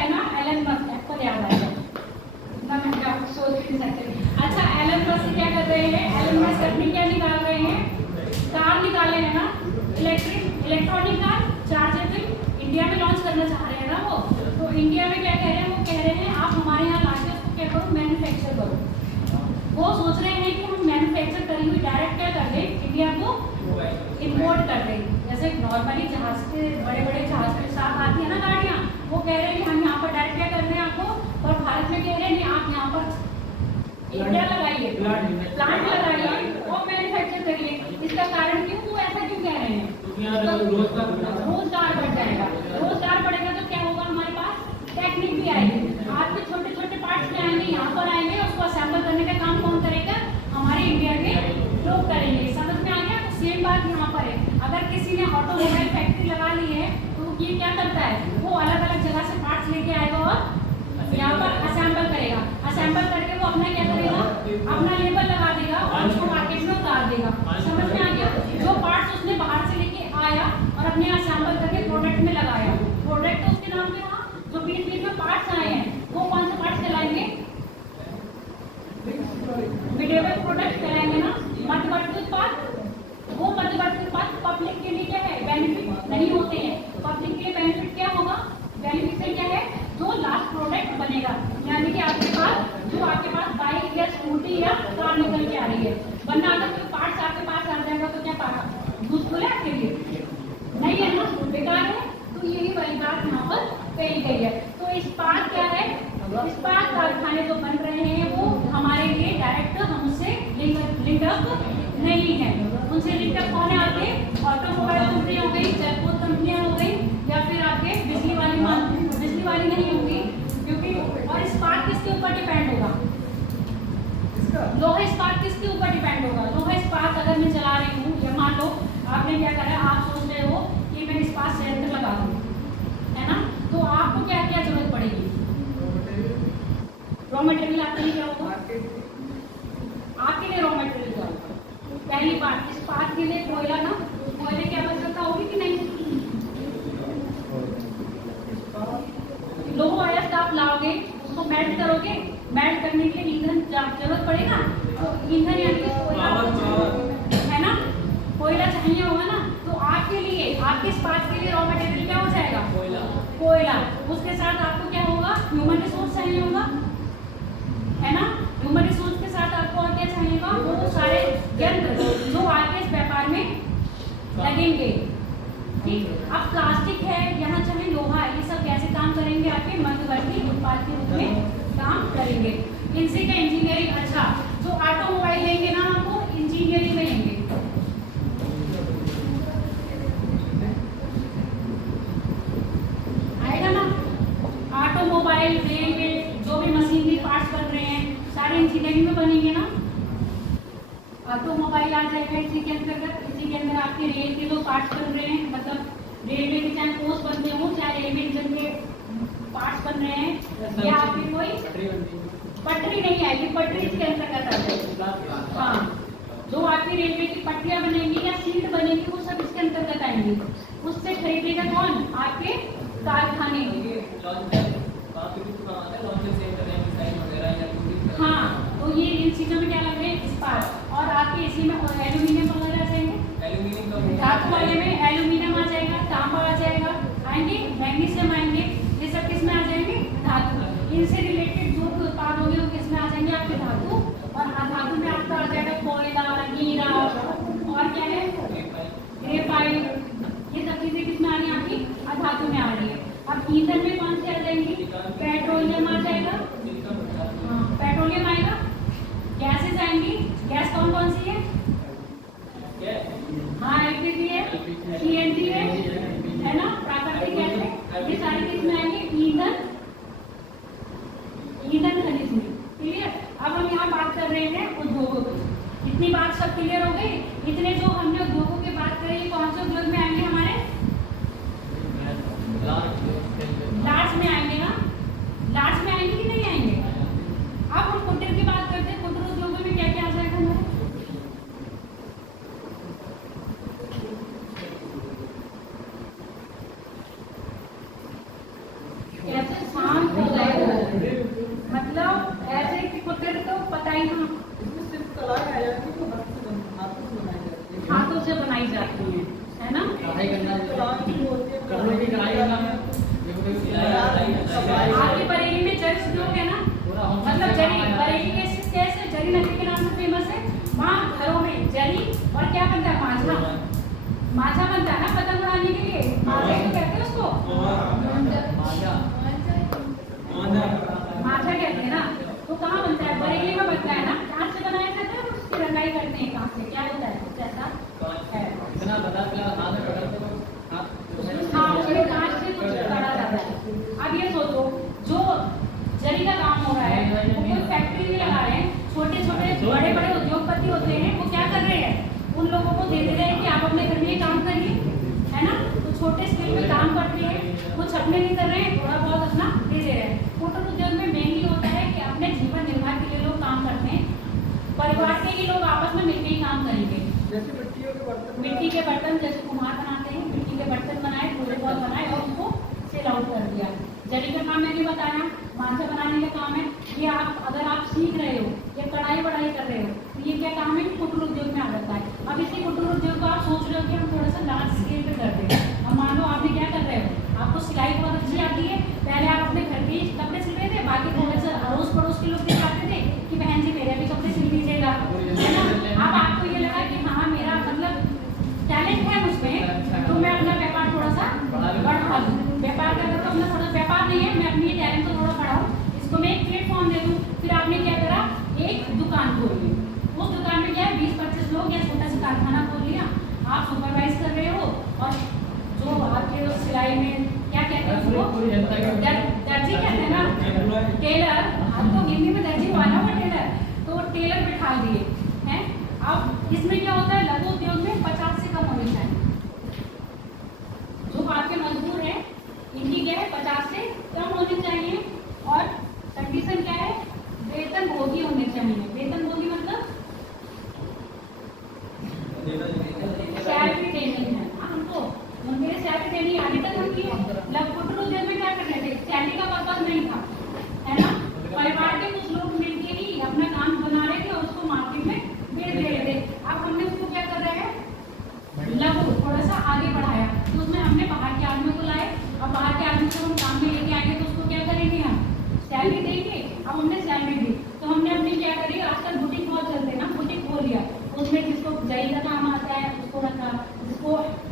है ना, एलन मस्क, एप्पल याद आया ना, मैं सोच नहीं सकती। अच्छा, एलन मस्क क्या कर रहे हैं, एलन मस्क अपनी क्या निकाल रहे हैं, कार निकाले हैं ना, इलेक्ट्रॉनिक कार, चार्जेबल, इंडिया में लॉन्च करना चाह रहे हैं ना वो। तो इंडिया में क्या कह रहे हैं, वो कह रहे हैं आप हमारे यहाँ लाके उसको क्या करो, मैन्युफैक्चर करो। वो सोच रहे हैं कि हम मैन्युफैक्चर करी हुई डायरेक्ट क्या कर दें, इंडिया को इम्पोर्ट कर दें। जैसे नॉर्मली जहाज के बड़े जहाज के साथ आती है ना गाड़ियाँ, वो कह रहे हैं कि हम यहाँ पर डायरेक्ट क्या कर रहे हैं आपको, पर भारत में कह रहे हैं नहीं आप यहाँ पर क्या लगाइए, प्लांट लगाइए और मैन्युफैक्चर करिए। इसका कारण क्यों, वो ऐसा क्यों कह रहे हैं? रोजगार बढ़ जाएगा, रोजगार बढ़ेगा तो क्या होगा, हमारे पास टेक्निक भी आएगी, आपके छोटे छोटे पार्ट्स भी आएंगे, यहाँ पर आएंगे, उसको असेंबल करने का काम कौन करेगा, हमारे इंडिया के लोग करेंगे। समझ में आ गया? तो सेम बात यहाँ पर है, अगर किसी ने ऑटोमोबाइल फैक्ट्री लगा ली है तो ये क्या करता है, वो अलग अलग जगह से पार्ट्स लेके आएगा और यहाँ पर असेंबल करेगा, असेंबल करके वो अपना क्या करेगा, अपना लेबल लगा देगा और उसको मार्केट में उतार देगा। समझ में आ गया? जो पार्ट्स उसने बाहर से लेके आया और अपने असेंबल करके प्रोडक्ट में लगाया, प्रोडक्ट तो उसके नाम पे रहा, जो बीच बीच में पार्ट्स आए हैं वो कौन से पार्ट्स कहलाएंगे, मिडेबल प्रोडक्ट कहलाएंगे ना, मध्यवर्ती उत्पाद। वो मध्यवर्ती उत्पाद पब्लिक के लिए क्या है, बेनिफिट नहीं होते हैं। पब्लिक के लिए बेनिफिट क्या होगा, बेनिफिशियल क्या है, जो लास्ट प्रोडक्ट बनेगा, यानी कि आपके पास बाइक या स्कूटी या कार निकल के आ रही है, वरना अगर कोई पार्ट्स आपके पास आ जाएगा तो क्या यूजफुल है आपके लिए, नहीं है ना, बेकार है। तो यही वाली बात यहाँ पर कही गई है। तो इस्पात क्या है, इस्पात कारखाने जो बन रहे हैं वो हमारे लिए डायरेक्ट हमसे लिंकअप नहीं है। उनसे लिंकअप कौन है, आपके ऑटोमोबाइल कंपनी हो गई, जयपुर कंपनियां हो गई, या फिर आपके बिजली वाली नहीं होगी, क्योंकि और इस्पात किसके ऊपर डिपेंड होगा, लोहा इस्पात किसके ऊपर डिपेंड होगा। लोहा इस्पात अगर मैं चला रही हूँ, या मान लो आपने क्या करा, आप सोच रहे हो कि मैं इस्पात संयंत्र लगा दूँ, है ना, तो आपको क्या क्या जरूरत पड़ेगी, रॉ मटेरियल आपके लिए क्या होगा, आपके लिए रॉ मटेरियल क्या होगा, पहली बात इस्पात के लिए कोयला ना, कोयले की आवश्यकता होगी कि नहीं, लोहा अयस्क आप लाओगे, उसको मेल्ट करोगे, मेल्ट करने के लिए ईंधन जरूरत पड़ेगा, तो ईंधन यानी कि कोयला है ना, कोयला चाहिए होगा ना, तो आपके लिए आपके इस्पात के लिए रॉ मटेरियल क्या हो जाएगा, कोयला। उसके साथ आपको क्या होगा, ह्यूमन रिसोर्स चाहिए होगा, है ना, ह्यूमन रिसोर्स के साथ आपको और क्या चाहिएगा, वो सारे यंत्र जो आपके इस व्यापार में लगेंगे। ठीक, अब प्लास्टिक है, यहाँ चाहे लोहा है, ये सब कैसे काम करेंगे, आपके मध्यवर्ती उत्पाद के रूप में काम करेंगे। इनसे का इंजीनियरिंग, अच्छा जो ऑटोमोबाइल लेंगे ना, वो इंजीनियरिंग में लेंगे, आएगा ना, ऑटोमोबाइल, रेलवे, जो भी मशीनरी पार्ट्स बन रहे हैं सारे इंजीनियरिंग में बनेंगे ना। ऑटोमोबाइल आ जाएगा इसी के अंतर्गत, इसी के अंदर आपके रेल के जो पार्ट्स बन रहे हैं, मतलब रेलवे के चाहे कोच बनते हो, चाहे रेलवे इंजन के पार्ट्स बन रहे हैं, या आपकी कोई पटरी नहीं आएगी, पटरी इसके अंतर्गत आ जाएगी। हाँ, जो आपकी रेलवे की पटरियां बनेंगी या सीट बनेगी वो सब इसके अंतर्गत आएंगी। उससे खरीदेगा कौन, आपके कारखाने। हाँ, तो ये इन चीजों में क्या लग रहे हैं, इस्पात, और आपके इसी में एल्यूमिनियम वगैरह आ जाएंगे, धातु वाले में एल्यूमिनियम आ जाएगा, तांबा आ जाएगा, आएंगे मैग्नीशियम आएंगे, ये सब किस में आ जाएंगे, धातु। इनसे रिलेटेड जो भी उत्पाद होंगे वो किस में आ जाएंगे, आपके धातु, और धातु में आपका आ जाएगा कोयला, हीरा, और क्या है, ग्रेफाइट, ये सब चीजें किस में आ रही है, आपकी धातु में आ रही है। अब ईंधन में कौन सी आ जाएंगी, पेट्रोलियम आ जाएगा, हाँ पेट्रोलियम आएगा, गैसेस आएंगी, गैस कौन कौन सी है, हाँ एलपीजी है, सीएनजी है ना, प्राकृतिक गैस है, ये सारी किस में आएंगे, ईंधन खनिज में। क्लियर? अब हम यहाँ बात कर रहे हैं उद्योगों की, इतनी बात सब क्लियर हो गई। इतने जो हमने उद्योगों की बात करी, कौन से उद्योग में आएंगे, हमारे लार्ज में आएंगे ना, लार्ज में आएंगे कि नहीं आएंगे। अब हम कुटीर की बात करते हैं, कुटीर उद्योगों में क्या क्या आ जाएगा हमारे, ऐसे शांत हो गए, मतलब ऐसे कि कुटीर तो पता ही ना, सिर्फ कलाएं आ जाती है, हाथों से बनाई जाती है ना, आपकी बरेली में जरी उद्योग है ना, मतलब जरी, बरेली के कैसे जरी नदी के नाम से फेमस है, वहाँ घरों में जरी और क्या बनता है, मांझा बनता है ना, पतंग माजा क्यों कहते हैं उसको? माजा माजा कहते हैं ना। तो कहाँ बनता है? बरेली में बनता है ना। कांच से बनाया जाता है और उसकी रंगाई करते हैं कांच से। क्या होता है कुछ ऐसा है? इतना बता दिया हाथ में पकड़ दो हाँ, उसमें कांच से कुछ काटा जाता है। अब ये सोचो, जो जरी का काम हो रहा है वो कोई फैक्ट्री नहीं लगा रहे हैं। छोटे छोटे बड़े बड़े उद्योगपति होते हैं, वो क्या कर रहे हैं? उन लोगों को दे रहे हैं कि आप अपने घर में ये काम करिए, है ना। तो छोटे स्केल पे काम करते हैं, कुछ अपने नहीं कर रहे हैं, थोड़ा बहुत अपना दे दे रहे हैं। होटल उद्योग में मेनली होता है कि अपने जीवन निर्वाह के लिए लोग काम करते हैं। परिवार के लिए लोग आपस में मिलकर ही काम करेंगे। जैसे मिट्टियों के बर्तन, मिट्टी के बर्तन जैसे कुम्हार बनाते हैं, मिट्टी के बर्तन बनाए, थोड़े बहुत बनाए और उनको सेल आउट कर दिया। जरी का काम मैंने बताया, मांझा बनाने का काम है। ये आप अगर आप सीख रहे हो या कढ़ाई बढ़ाई कर रहे हो तो ये क्या काम है कि कुटीर उद्योग में आ जाता है। अब इसी कुटीर उद्योग को आप सोच रहे हो कि हम थोड़ा सा लार्ज स्केल पे कर दें। अब मान लो आपने क्या कर रहे हो, आपको सिलाई बहुत अच्छी आती है, पहले आप अपने घर के कपड़े सिल रहे थे, बाकी थोड़े से अड़ोस पड़ोस के लोग दिखाते थे कि बहन जी मेरे भी कपड़े सिल दीजिएगा, है ना। अब आपको ये लगा कि हाँ मेरा मतलब टैलेंट है उसमें, तो मैं अपना व्यापार थोड़ा सा बढ़ा लूँ। व्यापार का अगर तो अपना थोड़ा व्यापार नहीं है, मैं अपनी टैलेंट को थोड़ा बढ़ाऊँ, इसको मैं एक प्लेटफॉर्म दे दूँ। फिर आपने क्या करा, एक दुकान खोल ली। उस दुकान में क्या है 20-25 लोग या छोटा सा कारखाना खोल लिया। आप सुपरवाइज कर रहे हो और जो आपके जो सिलाई में क्या कहते हैं उसको, दर्जी कहते हैं ना, टेलर। आपको हिंदी में दर्जी हुआ ना वो टेलर, तो टेलर बिठा दिए हैं। अब इसमें क्या होता है, लघु उद्योग में 50 से कम होनी चाहिए। जो आपके मजदूर हैं इनकी क्या है 50 से कम होनी चाहिए। और कंडीशन क्या है, वेतन भोगी होने चाहिए। वेतन भोगी मतलब सैलरी देनी है हमको, मेरे सैलरी देनी आगे तक हम की कुटीर उद्योग में क्या कर रहे थे, सैलरी का पर्पज नहीं था, है ना। परिवार के कुछ लोग मिलके ही अपना काम बना रहे थे और उसको मार्केट में बेच दे रहे थे। अब हमने उसको क्या कर रहे हैं, लघु थोड़ा सा आगे बढ़ाया। तो उसमें हमने बाहर के आदमी को लाए। अब बाहर के आदमी को हम काम में लेके आएंगे तो उसको क्या करेंगे, हम सैलरी देंगे। अब हमने सैलरी दी तो हमने अपनी क्या करी, आजकल बुटीक बहुत चलते हैं ना, बुटीक खोल लिया। उसमें जिसको जरी का काम आता है उसको रखा, जिसको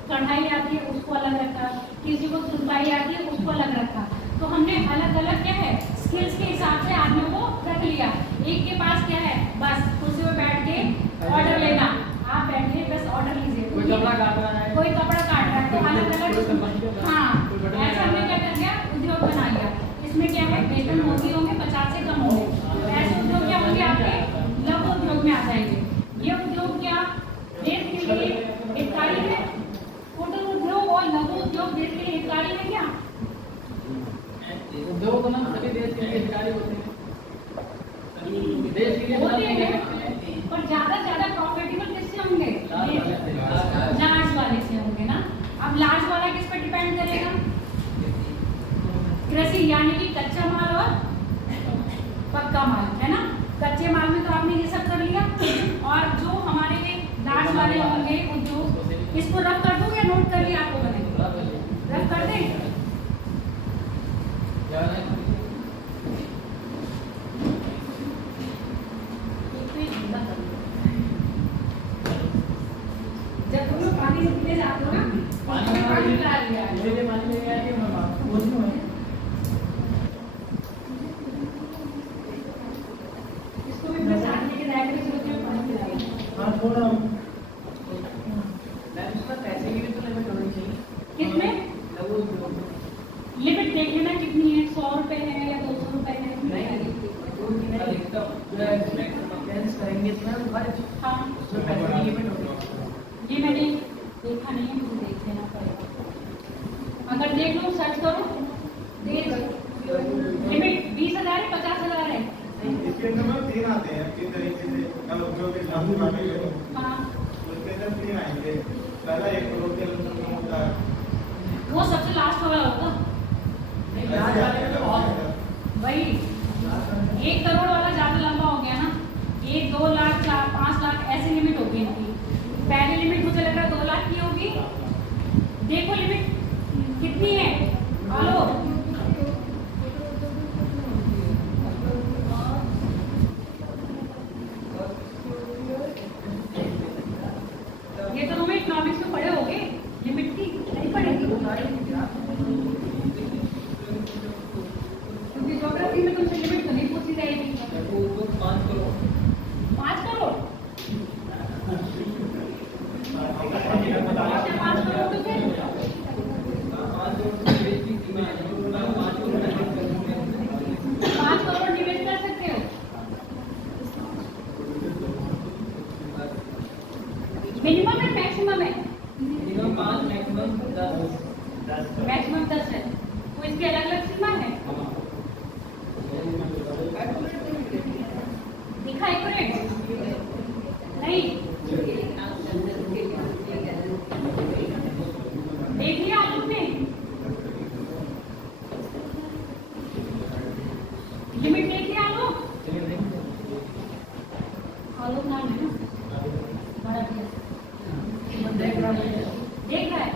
कढ़ाई आती है उसको अलग रखा, किसी को सुनवाई आती है उसको अलग रखा। तो हमने अलग अलग क्या है स्किल्स के हिसाब से आदमियों को रख लिया। एक के पास क्या है, बस कुर्सी पर बैठ के ऑर्डर लेना, आप बैठिए बस ऑर्डर लीजिए। कोई कपड़ा काट रहा है, कोई कपड़ा काट रहा है तो अलग अलग, हाँ ऐसा हमने क्या कर दिया, उद्योग बना लिया। इसमें क्या है वेतन भोगी होंगे 50 से कम होंगे। ऐसे उद्योग क्या होंगे आपके लघु उद्योग में आ जाएंगे। ये उद्योग क्या देश के लिए हितकारी है, कुटीर उद्योग और लघु उद्योग देश के लिए हितकारी है। क्या उद्योग ना सभी देश के लिए हितकारी होते हैं, देश के लिए होते हैं, पर ज्यादा से ज्यादा प्रॉफिटेबल किससे होंगे, लार्ज वाले से होंगे ना। अब लार्ज वाला किस पर डिपेंड करेगा, कृषि यानी कि कच्चा माल और पक्का माल, है ना। कच्चे माल में तो आपने ये सब कर लिया। और जो हमारे लार्ज वाले होंगे उद्योग, इसको रफ कर दूं या नोट कर लिया आपको बने, रफ कर दें। जब तुम लोग पानी से पीने जाते हो ना, पानी पिला लिया इसको भी प्रसाद लेके जाएंगे, इसको पानी पिलाएंगे। पैसे की भी तो लिमिट होनी चाहिए। कितने लिमिट देख लेना कितनी है, 100 रुपए है या 200 रुपए है। करेंगे हाँ उसमें पैसे की लिमिट होगी। ये मैंने देखा नहीं है, मुझे देख लेना पड़ेगा। अगर देख लो सर्च करो, लिमिट 20,000 है 50,000 है। इसके अंदर में 3 आते हैं, 3 तरीके से कल उद्योग के साथ में बातें करें। हाँ उसके अंदर 3 आएंगे। पहला 1 करोड़ के अंदर कम होता है, वो सबसे लास्ट वाला होगा वही। 1 करोड़ वाला ज्यादा लंबा हो गया ना, 1, 2 लाख 4, 5 लाख ऐसे लिमिट होगी इनकी। पहली लिमिट मुझे लग रहा है 2 लाख की होगी। देखो लिमिट कितनी है, हेलो ये तो हमें इकोनॉमिक्स में पढ़े होगे, लिमिट की नहीं पढ़ेगी। क्योंकि ज्योग्राफी में तुमसे लिमिट तो नहीं पूछी जाएगी। 5 करोड़ 5 करोड़ अच्छा 5 करोड़ तो फिर 5 करोड़ निवेश कर सकते हो। मिनिमम है मैक्सिमम है? मिनिमम 5 मैक्सिमम 10 मैक्सिमम 10 है। तो इसकी अलग अलग सीमा है। दिखा एक्यूरेट नहीं देख लिया आप लोग ने? लिमिट देख लिया आप लोग? आप लोग नाम है ना बड़ा दिया देख रहा है।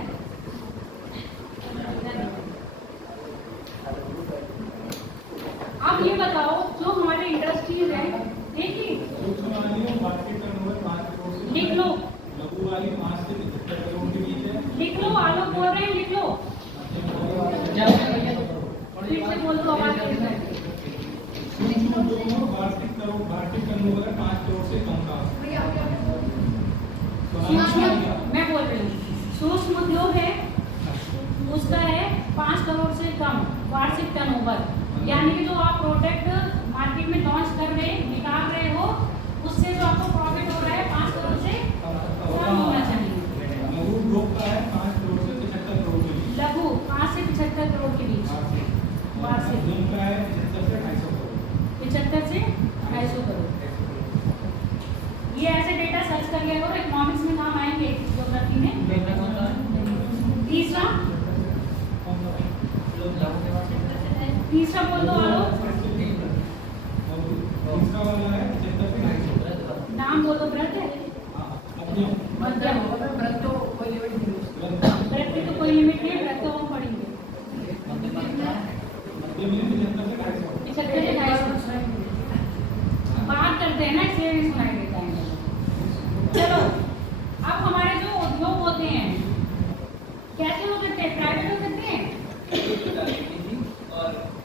आप ये बताओ जो हमारे इंडस्ट्रीज है देखिए लिख लो लघु वाली 5 से 75 करोड़ के बीच है। लिख लो आलोक बोल रहे हैं लिख लो फिर से बोल दो आवाज तेज है। सूक्ष्म उद्योगों में वार्षिक टर्नओवर 5 करोड़ से कम का। सूक्ष्म मैं बोल रही हूँ सूक्ष्म उद्योग है उसका है 5 करोड़ से कम वार्षिक टर्नओवर, यानी कि जो आप प्रोडक्ट मार्केट में लॉन्च कर रहे निकाल रहे हो उससे जो आपको प्रॉफिट हो रहा है 5 करोड़ से कम होना चाहिए। लघु उद्योग का है 5 करोड़ से 75 करोड़ के बीच। लघु 5 से 75 करोड़ के बीच वार्षिक। मध्यम का है 75 से 250 करोड़। 75 से 250 करोड़। ये ऐसे डेटा सर्च कर लिया करो, इकोनॉमिक्स में काम आएंगे ज्योग्राफी में। तीसरा बोल दो आलो तीसरा वाला है 75 से 250। नाम बोल दो व्रत है मध्यम व्रत तो कोई लिमिट नहीं व्रत तो हम पढ़ेंगे मध्यम में 75 से 250। 75 से 250 बात करते हैं ना इसलिए नहीं सुनाई देता है। चलो अब हमारे जो उद्योग होते हैं कैसे हो सकते हैं? प्राइवेट हो सकते हैं,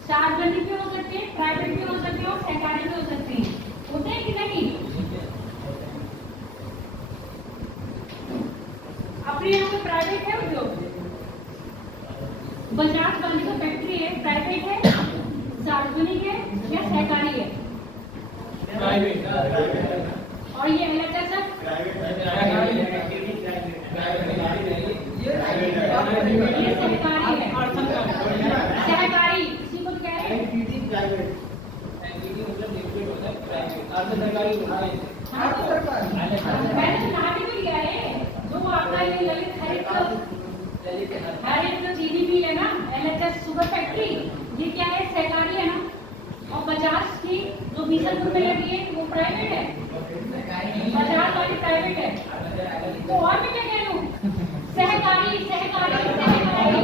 सार्वजनिक भी हो सकते हैं, प्राइवेट भी हो सकते हैं और सरकारी भी हो सकते हैं। होते हैं कि नहीं? अपने यहाँ पे प्राइवेट है उद्योग? बजाज वाली जो फैक्ट्री है प्राइवेट है, सार्वजनिक है या सरकारी है? प्राइवेट और ये एलएचएस है ये सरकारी है। सहकारी इसी को क्या है? हाँ, तो मैंने तो नाम ही तो लिया है जो आपका ये ललित हरित जो जीडीपी है ना एलएचएस शुगर फैक्ट्री ये क्या है? सहकारी है ना। और बजाज की जो बीसलपुर में लगी है वो प्राइवेट है, बजाज वाली प्राइवेट है। तो और भी क्या कह लूं? सहकारी सहकारी सहकारी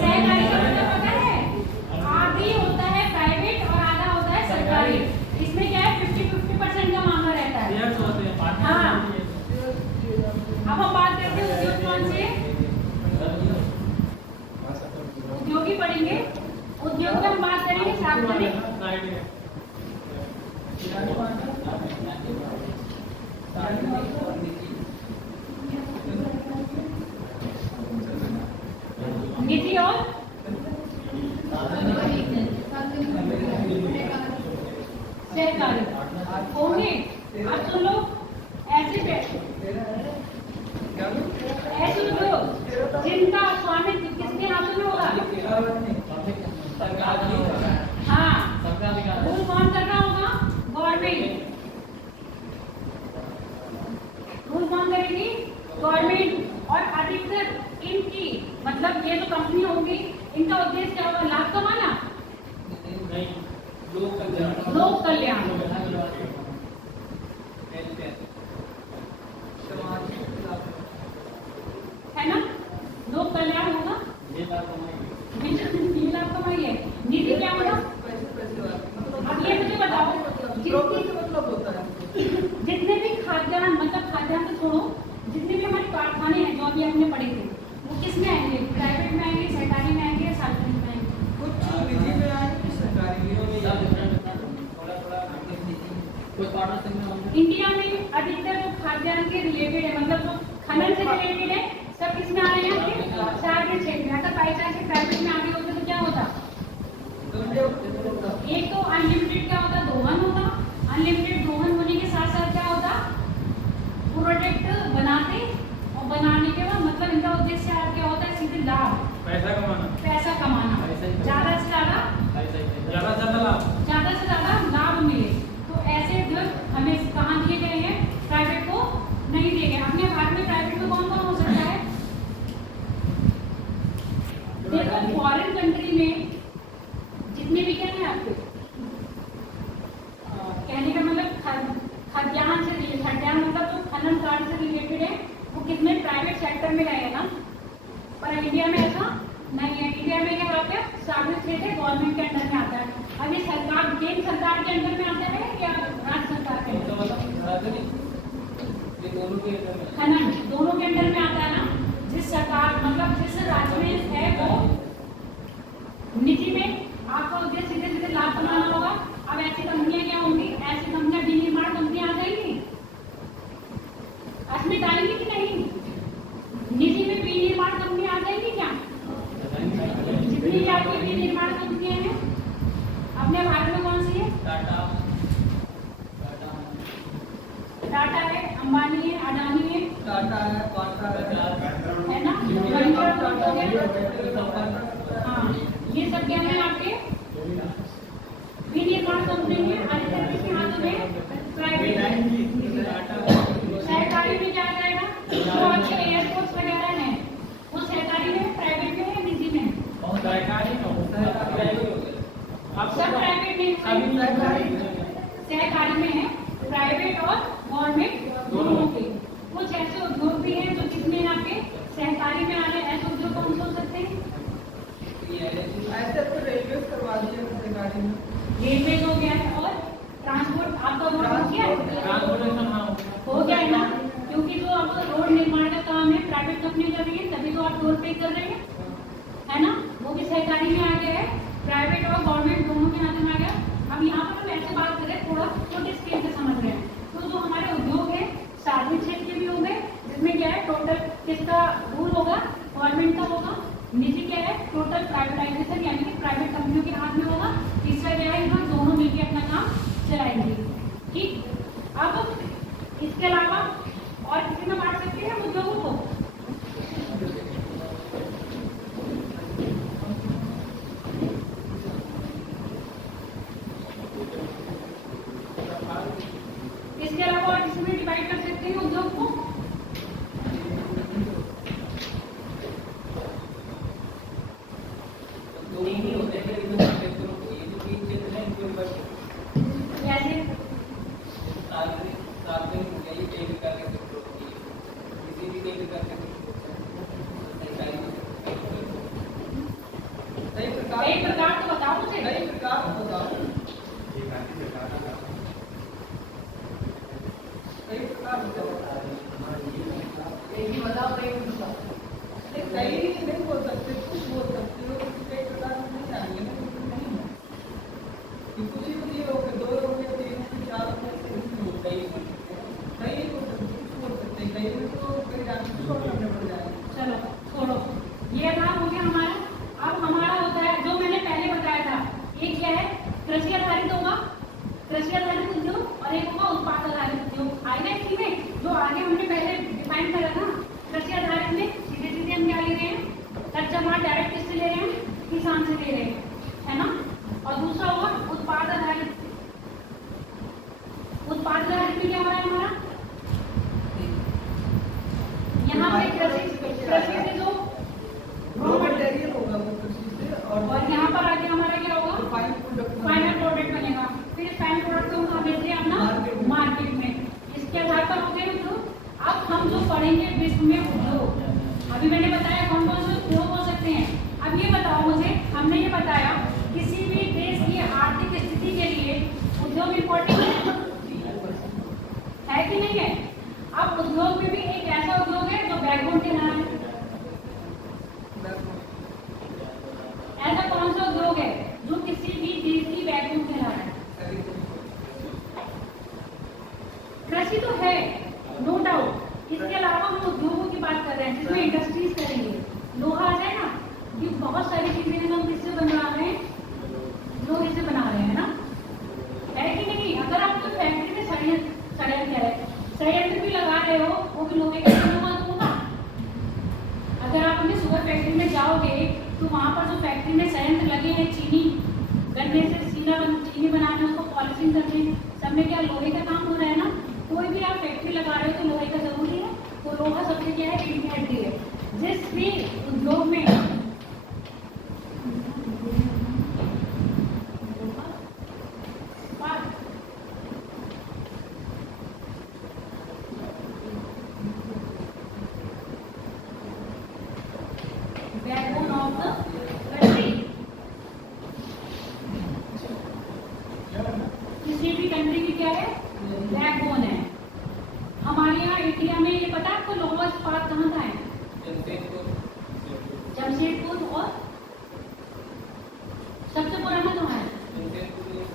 सहकारी का मतलब पता है? आधी होता है प्राइवेट और आधा होता है सरकारी। इसमें क्या है 50-50% का मामला रहता है। हाँ अब हम बात करते हैं उद्योग कौन से? उद्योगी पढ़ेंगे। उद्योग में हम बात करेंगे सार्वजनिक निधि और सहकारी होंगे। अब सुन लो ऐसे उद्योग जिनका स्वामित्व किसके हाथों में होगा? हाँ रूल कौन कर रहा होगा? गवर्नमेंट। रूल कौन करेगी? गवर्नमेंट। और अधिकतर इनकी मतलब ये जो कंपनी होंगी इनका उद्देश्य क्या होगा? लाभ कमाना? लोक कल्याण। है ना? लोक कल्याण होगा। ये लाभ कमाई है। नीति क्या होगा? अब ये मुझे बताओ जितने भी खाद्यान्न मतलब खाद्यान्न तो छोड़ो, जितने भी हमारे कारखाने हैं जो अभी हमने पढ़े थे वो किस में आएंगे? प्राइवेट में आएंगे, सरकारी में आएंगे, सार्वजनिक में आएंगे? कुछ निजी में आए, कुछ सरकारी में। इंडिया में अधिकतर जो खाद्यान्न के रिलेटेड है, मतलब जो खनन से रिलेटेड है, सब किसमें आ रहे हैं आपके? सार्वजनिक क्षेत्र में। अगर बाई चांस प्राइवेट में आगे होते तो क्या होता? एक तो अनलिमिटेड क्या होता? दोहन होता। अनलिमिटेड दोहन होने के साथ साथ क्या होता? प्रोडक्ट बनाते और बनाने के बाद मतलब इनका उद्देश्य क्या होता है? सीधे लाभ, पैसा कमाना, पैसा कमाना, ज्यादा से ज्यादा ज्यादा से ज्यादा लाभ मिले। तो ऐसे उद्योग हमें कहाँ दिए गए हैं? प्राइवेट को नहीं दिए गए। अपने भारत में प्राइवेट में कौन कौन हो सकता है? देखो फॉरेन कंट्री में जितने भी क्या है आपके कहने का मतलब खाद्यान्न से रिलेटेड, खाद्यान्न मतलब जो खनन कार्य से रिलेटेड है वो कितने प्राइवेट सेक्टर में रहेगा ना। पर इंडिया में ऐसा नहीं है। इंडिया में क्या होता है? सार्वजनिक क्षेत्र गवर्नमेंट के अंडर में आता है। अब ये सरकार केंद्र सरकार के अंडर में आता है या राज्य सरकार के अंदर? खनन दोनों के अंडर में आता है ना। जिस सरकार मतलब जिस राज्य में है वो निजी में आपका उद्देश्य सीधे सीधे लाभ कमाना होगा। अब ऐसी कंपनियां क्या होंगी? ऐसी कंपनियां विनिर्माण कंपनियां आ जाएंगी, इसमें डालेंगी कि नहीं? निजी में विनिर्माण कंपनियां आ जाएंगी क्या? जितनी भी आपकी विनिर्माण कंपनियां हैं अपने भारत में कौन सी है? टाटा है, अंबानी है, अडानी है, टाटा है, बाटा है ना? हाँ, ये सब क्या है आपके विनिर्माण कंपनी में। अधिकतर किसके हाथों में? प्राइवेट। सरकारी में क्या जाएगा? जो आपके एयरपोर्ट वगैरह हैं वो सरकारी में, प्राइवेट में या निजी में? सब प्राइवेट में, सहकारी में है, प्राइवेट और गवर्नमेंट दोनों के। कुछ ऐसे उद्योग भी हैं जो किसमें आपके सहकारी में आ रहे हैं। ऐसे उद्योग कौन से हो सकते हैं? ऐसे तो रेलवे करवा दिए सरकारी में। रेलवे हो गया है और ट्रांसपोर्ट आपका रोड हो गया है? हो गया है ना, क्योंकि जो आपका रोड निर्माण का काम है प्राइवेट कंपनी कर रही है, तभी तो आप टोल पे कर रहे हैं, है ना? वो भी सहकारी में आ गया है, प्राइवेट और गवर्नमेंट दोनों के हाथ में आ गया। अब यहाँ पर हम ऐसे बात करें थोड़ा छोटे स्केल से समझ रहे हैं। तो जो हमारे उद्योग है सार्वजनिक क्षेत्र के भी हो गए, जिसमें क्या है टोटल किसका रूल होगा? गवर्नमेंट का होगा। निजी क्या है? टोटल प्राइवेटाइजेशन यानी कि प्राइवेट कंपनियों के हाथ में होगा। तीसरा क्या है? यहाँ दोनों मिलकर अपना काम चलाएंगे। ठीक, अब इसके अलावा और किसी में बांट सकते हैं उद्योगों को? इसके अलावा और किसी में डिवाइड कर सकते हैं उद्योग को? कई प्रकार तो बताओ मुझे। कई प्रकार तो बताओ। कई प्रकार बताओ। एक ही बताओ, कई बताओ। कई नहीं बोल सकते, कुछ बोल सकते हो। कई प्रकार नहीं चाहिए ना, नहीं है कि कुछ ही नहीं हो, 2 लोग या 3 से 4 लोग कई बोल सकते, कुछ बोल सकते। कई में तो कई डांस छोड़ करने पड़ जाएंगे। चलो छोड़ो, ये भाग हो गया हमारा। अब हमारा होता है जो मैंने पहले बताया था, एक क्या है? कृषि आधारित होगा, कृषि आधारित उद्योग, और एक होगा उत्पाद आधारित उद्योग। आएगा इसी में जो आगे हमने पहले डिफाइन करा था। कृषि आधारित में सीधे सीधे हम क्या ले रहे हैं? कच्चा माल डायरेक्ट किससे ले रहे हैं? किसान से ले रहे हैं, है ना? और दूसरा होगा उत्पाद आधारित। उत्पाद आधारित में क्या हो रहा है हमारा? यहाँ पे कृषि से जो रॉ मटेरियल होगा वो कृषि से, और यहाँ पर आगे हमारा क्या होगा? फाइनल प्रोडक्ट बनेगा। फिर फाइनल प्रोडक्ट को हम बेचते हैं अपना मार्केट में। इसके आधार पर हो गए उद्योग। अब हम जो पढ़ेंगे विश्व में उद्योग, अभी मैंने बताया कौन कौन से उद्योग हो सकते हैं। अब ये बताओ मुझे, हमने ये बताया किसी भी देश की आर्थिक स्थिति के लिए उद्योग इम्पोर्टेंट है कि नहीं है? अब उद्योग में भी एक ऐसा उद्योग है जो बैकबोन के नाम है, बहुत सारी चीजें हैं हम किससे बना रहे हैं, लोहे से बना रहे हैं ना, है कि नहीं। अगर आप कोई फैक्ट्री में संयंत्र भी लगा रहे हो, वो भी लोहे का बना होगा। अगर आप अपने शुगर फैक्ट्री में जाओगे तो वहाँ पर जो फैक्ट्री में संयंत्र लगे हैं, चीनी गन्ने से चीनी बनाने, उसको पॉलिशिंग करने, सब में क्या लोहे का काम हो रहा है ना। कोई भी आप फैक्ट्री लगा रहे हो तो लोहे का जरूरी है। तो लोहा सबसे क्या है, इम्पैक्ट है। जिस भी उद्योग में बैकबोन ऑफ द कंट्री, किसी भी कंट्री की क्या है, बैकबोन है। हमारे यहाँ इंडिया में ये पता है आपको, लोहा इस्पात कहाँ का है, जमशेदपुर। और सबसे पुराना कहाँ है,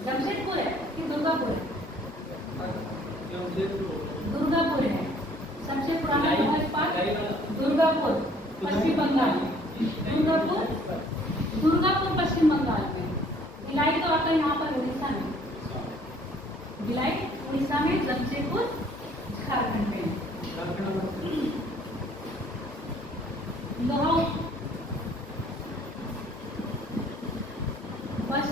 जमशेदपुर है कि दुर्गापुर है, दुर्गापुर है। सबसे पुराना लोहा इस्पात दुर्गापुर, पश्चिम बंगाल। दुर्गापुर पश्चिम बंगाल में। भिलाई तो आता है यहाँ पर उड़ीसा में, भिलाई उड़ीसा में, जमशेदपुर झारखंड में। लोहा बस।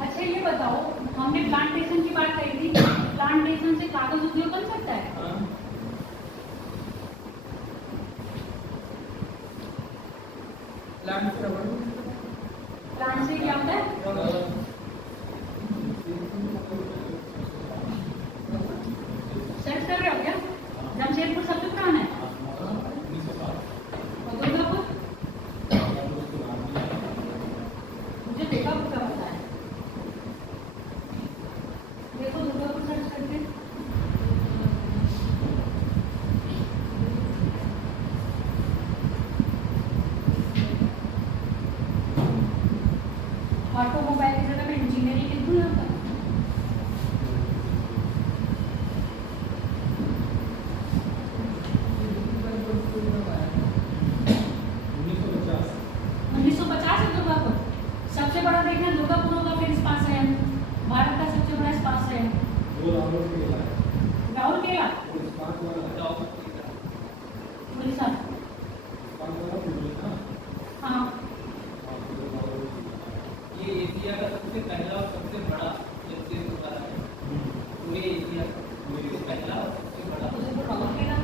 अच्छा ये बताओ, हमने प्लांटेशन की बात कही थी, प्लांटेशन से कागज उद्योग बन सकता है? प्लांट से क्या होता है, सर्च कर रहे हो क्या? जमशेदपुर सबसे पुराना है, और दुर्गापुर मुझे देखा पूरा पता है। देखो दुर्गापुर सर्च करके, ऑटोमोबाइल की जगह मैं इंजीनियरिंग लिख दूँ यहाँ पर। सबसे बड़ा देखना दुर्गापुर होगा, फिर इस्पात संयंत्र भारत का सबसे बड़ा इस्पात संयंत्र राउरकेला, उड़ीसा। हाँ, ये एशिया का सबसे पहला और सबसे बड़ा जमशेदपुर का है, पूरे एशिया का सबसे पहला और सबसे बड़ा। राउरकेला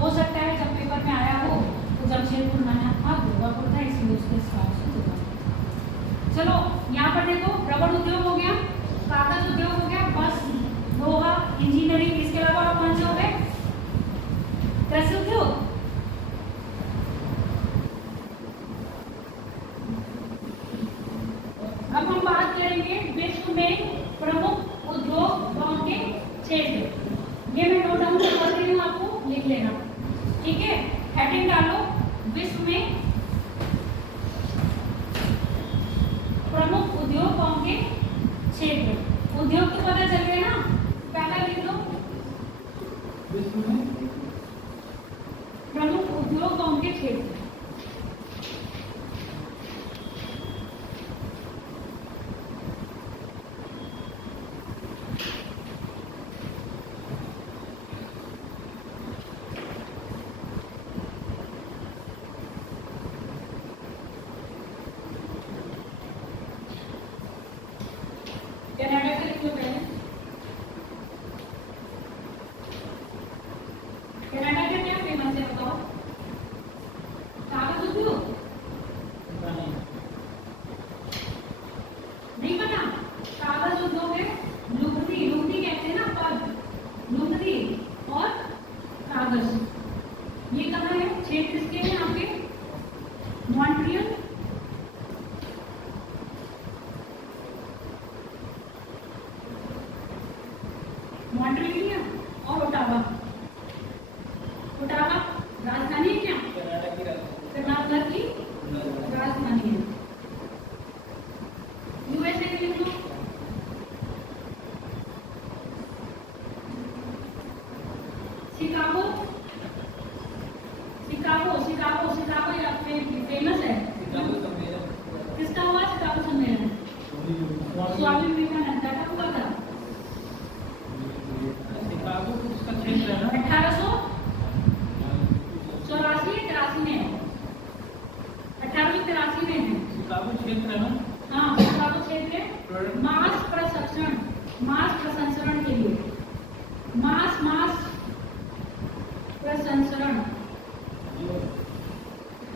हो सकता है, जब पेपर में आया हो तो जमशेदपुर मैंने हाँ दुर्गापुर था, इसलिए उसके हिसाब से दुर्गापुर। चलो यहाँ पर देखो, रबड़ उद्योग हो गया, कागज उद्योग हो गया, बस, लोहा, इंजीनियरिंग। इसके अलावा और कौन से हो गए, कृषि उद्योग। अब हम बात करेंगे विश्व में प्रमुख उद्योगों के क्षेत्र। ये मैं नोट डाउन कर रही हूँ, आपको लिख लेना, ठीक है। हेडिंग डालो, विश्व में प्रमुख उद्योगों के क्षेत्र। उद्योग तो पता चल गया ना, पहला लिख लो, प्रमुख उद्योगों के क्षेत्र। कनाडा का लिख लो पहले, कनाडा का क्या फेमस है बताओ, कागज उद्योग। नहीं पता, कागज उद्योग है, लुगदी, लुगदी कहते हैं ना पद, लुगदी और कागज। ये कहाँ है, क्षेत्र इसके हैं आपके मॉन्ट्रियल, मॉन्ट्रियल और ओटावा। ओटावा राजधानी है क्या, कर्नाटक की राजधानी है। यूएसए के लिख लो, शिकागो, शिकागो, शिकागो, शिकागो या फिर किसका हुआ शिकागो सम्मेलन? स्वामी विवेकानंद का कब हुआ था? शिकागो उसका क्षेत्र है ना 1884 या 83 में है? 1883 में है। शिकागो क्षेत्र है ना हाँ, शिकागो क्षेत्र है। मांस प्रसंस्करण के लिए मांस प्रसंस्करण,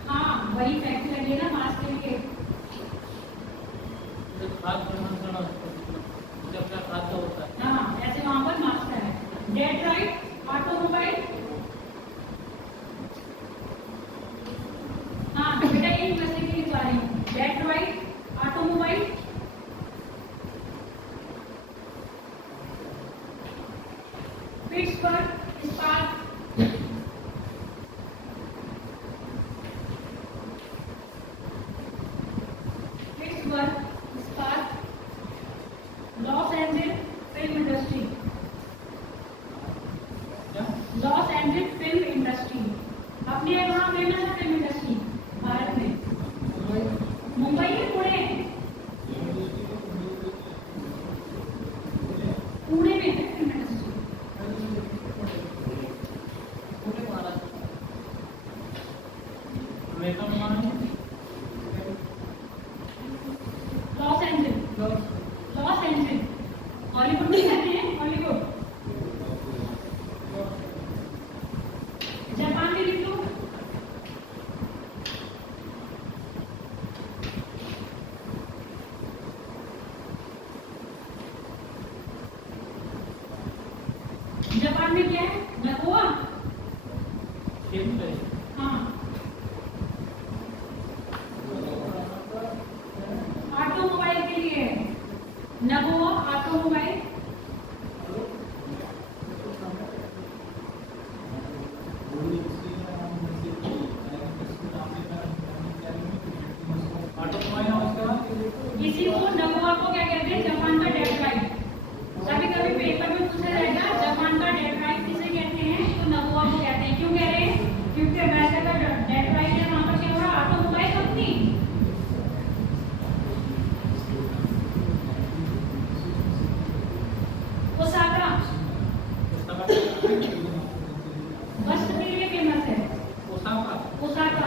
हाँ वही फैक्ट्री लगी है ना मांस के लिए। खाद्य प्रसंस्करण जब क्या खाद्य होता है। हाँ, ऐसे वहां पर मांस का है। डेट्रॉइट ऑटोमोबाइल, हाँ बेटा ये यूनिवर्सिटी की लिखवा रही हूँ। डेट्रॉइट ऑटोमोबाइल, पिट्सबर्ग इस्पात, Los Angeles film industry, Los Angeles film industry अपने यहाँ फेमस है फिल्म इंडस्ट्री भारत में। मुंबई में पुणे में है film industry. Los Angeles Hollywood में कहते हैं, हॉलीवुड। जापान में लिख लो। जापान में क्या है? नगोया, हाँ ऑटोमोबाइल के लिए नगोया ऑटोमोबाइल। इसी को नगोया को क्या कहते हैं? जापान का डेट्रॉइट। कभी कभी पेपर में पूछा जाएगा जापान का डेट्रॉइट किसे कहते हैं, तो नगोया को कहते हैं। क्यों कह रहे हैं? क्योंकि वैसे का डेट्रॉइट है वहां पर क्या हो रहा है? Automobile company. ओसाका वस्त्र के लिए फेमस है। ओसाका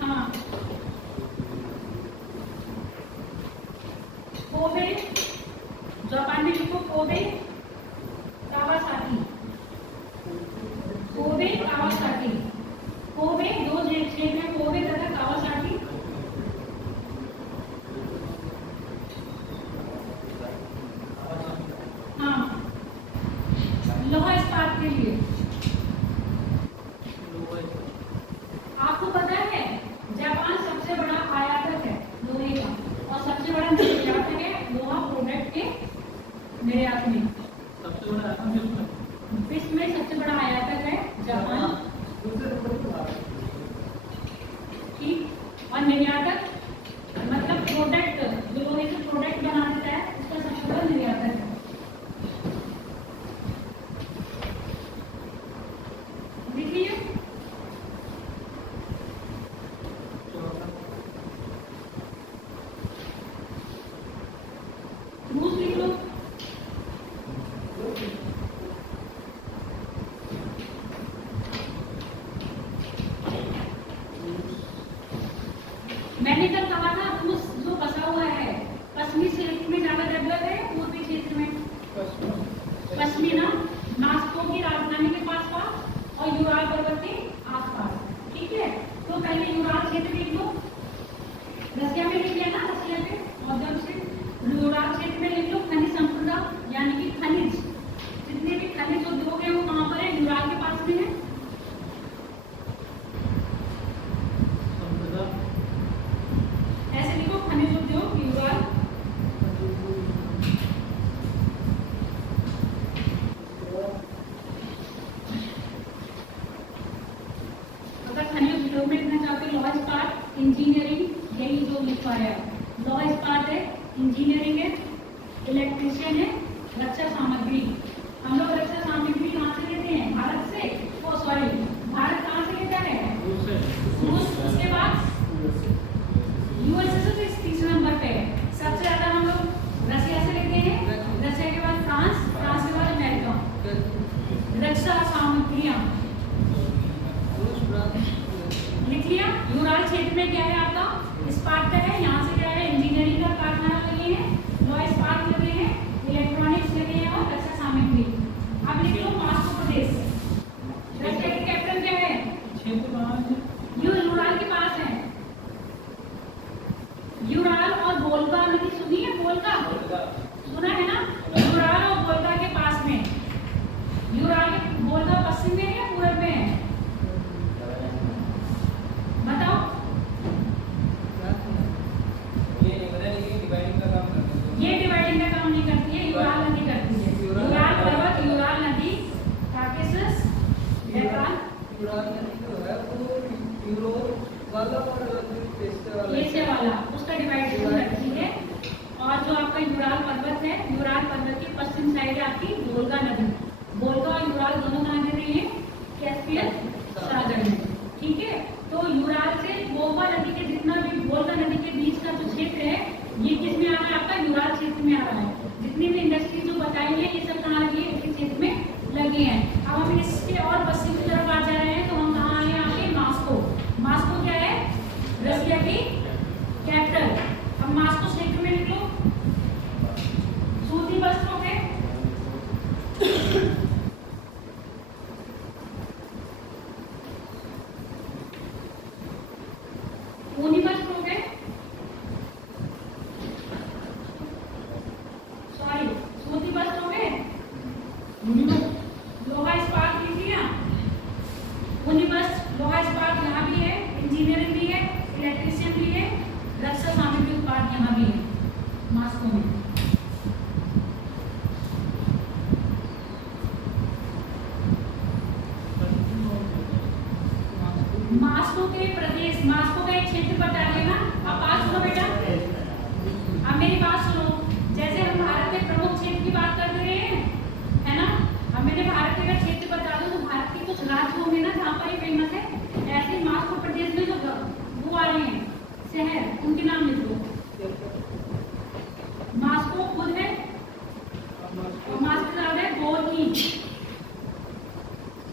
हाँ। कोबे, जापान में लिखो Kobe Kawasaki. Kobe Kawasaki, Kobe दो क्षेत्र में कोबे तथा कावासाकी। हाँ, लोहा इस्पात के लिए आपको पता है जापान सबसे बड़ा आयातक है लोहे का और सबसे बड़ा निर्यातक है लोहा प्रोडक्ट के निर्यात में। विश्व में सबसे बड़ा आयातक है जापान, ठीक। और निर्यातक मतलब प्रोडक्ट जो लोहे से प्रोडक्ट बना देता है उसका सबसे बड़ा निर्यातक है। देखिए रूस लिख लो। मैंने कल कहा था रूस जो बसा हुआ है पश्चिमी क्षेत्र में ज्यादा डेवलप है, पूर्वी क्षेत्र में पश्चिमी ना मॉस्को की राजधानी के पास और यूराल पर्वत के आसपास, ठीक है। तो पहले यूराल क्षेत्र लिख लो। रसिया में लिख लिया ना, रसिया पे मौजूद से यूराल क्षेत्र में लिख लो खनिज संपदा, यानी कि खनिज जितने भी खनिज उद्योग है वो कहाँ पर है? यूराल के पास में है। ऐसे लिखो खनिज उद्योग यूराल। अगर खनिज उद्योग में लिखना चाहते हो लॉ इस्पात, इंजीनियरिंग, यही जो लिखा है लॉ इस्पात है, इंजीनियरिंग है, इलेक्ट्रीशियन है, रक्षा सामग्री। हम लोग रक्षा सामग्री कहाँ से लेते हैं? भारत से। ओ सॉरी, भारत कहाँ से लेता है? रूस। उसके बाद यूएसए से तीसरे नंबर पे है। सबसे ज्यादा हम लोग रशिया से लेते हैं, रशिया के बाद फ्रांस, फ्रांस के बाद अमेरिका। रक्षा सामग्रियां लिख लिया। यूराल क्षेत्र में क्या है आपका? इस्पात का है। यहाँ से क्या है? इंजीनियरिंग का कारखाना लगे हैं, लॉ इस्पात लगे हैं, इलेक्ट्रॉनिक्स लगे हैं और रक्षा सामग्री। अब लिख लो मॉस्को प्रदेश। रशिया की कैपिटल क्या है? यूराल के पास है। यूराल और वोल्गा नदी सुनी है? वोल्गा सुना है ना? यूराल और वोल्गा के पास में। यूराल के वोल्गा पश्चिम में है या पूर्व में है? बताओ। ये डिवाइडिंग का काम नहीं करती है, यूराल नदी करती है। यूराल पर्वत, यूराल नदी, काकेशस, नेपाल, एशिया वाला, उसका डिवाइडेशन करती है। और जो आपका यूराल पर्वत है, यूराल पर्वत की पश्चिम साइड है आपकी वोल्गा नदी। वोल्गा और यूराल दोनों कहाँ गिर रही है? कैस्पियन सागर में। ठीक है, तो यूराल से वोल्गा नदी के जितना भी वोल्गा नदी के बीच का जो क्षेत्र है, ये किस में आ रहा है? आपका यूराल क्षेत्र में आ रहा है। जितनी भी इंडस्ट्री जो बताई है, ये सब कहाँ लगी है? इसी क्षेत्र में लगी है। अब हम इसके और पश्चिम की तरफ आ जा रहे हैं, तो हम कहाँ आए हैं? आपके मास्को। मास्को क्या है? रशिया की कैपिटल। अब मास्को क्षेत्र में लिख लो सूती वस्त्रों के ऊनी वस्त्रों के सॉरी सूती वस्त्रों के लोहा इस्पात लिख लिया। ऊनी वस्त्र, लोहा इस्पात यहाँ भी है, इंजीनियरिंग भी है, इलेक्ट्रीशियन भी है, रक्षा सामग्री उत्पाद यहाँ भी है मास्को में। मास्को के प्रदेश, मास्को का एक क्षेत्र बता देना। अब बात सुनो बेटा, अब मेरी बात सुनो। जैसे हम भारत के प्रमुख क्षेत्र की बात कर रहे हैं, है ना? अब मैंने भारत के अगर क्षेत्र बता दूं तो भारत के कुछ राज्य होंगे ना जहाँ पर ये फेमस है। ऐसे ही मास्को प्रदेश में जो वो आ रहे हैं शहर, उनके नाम लिख लो। मास्को खुद है और मास्को का नाम है गोरकी।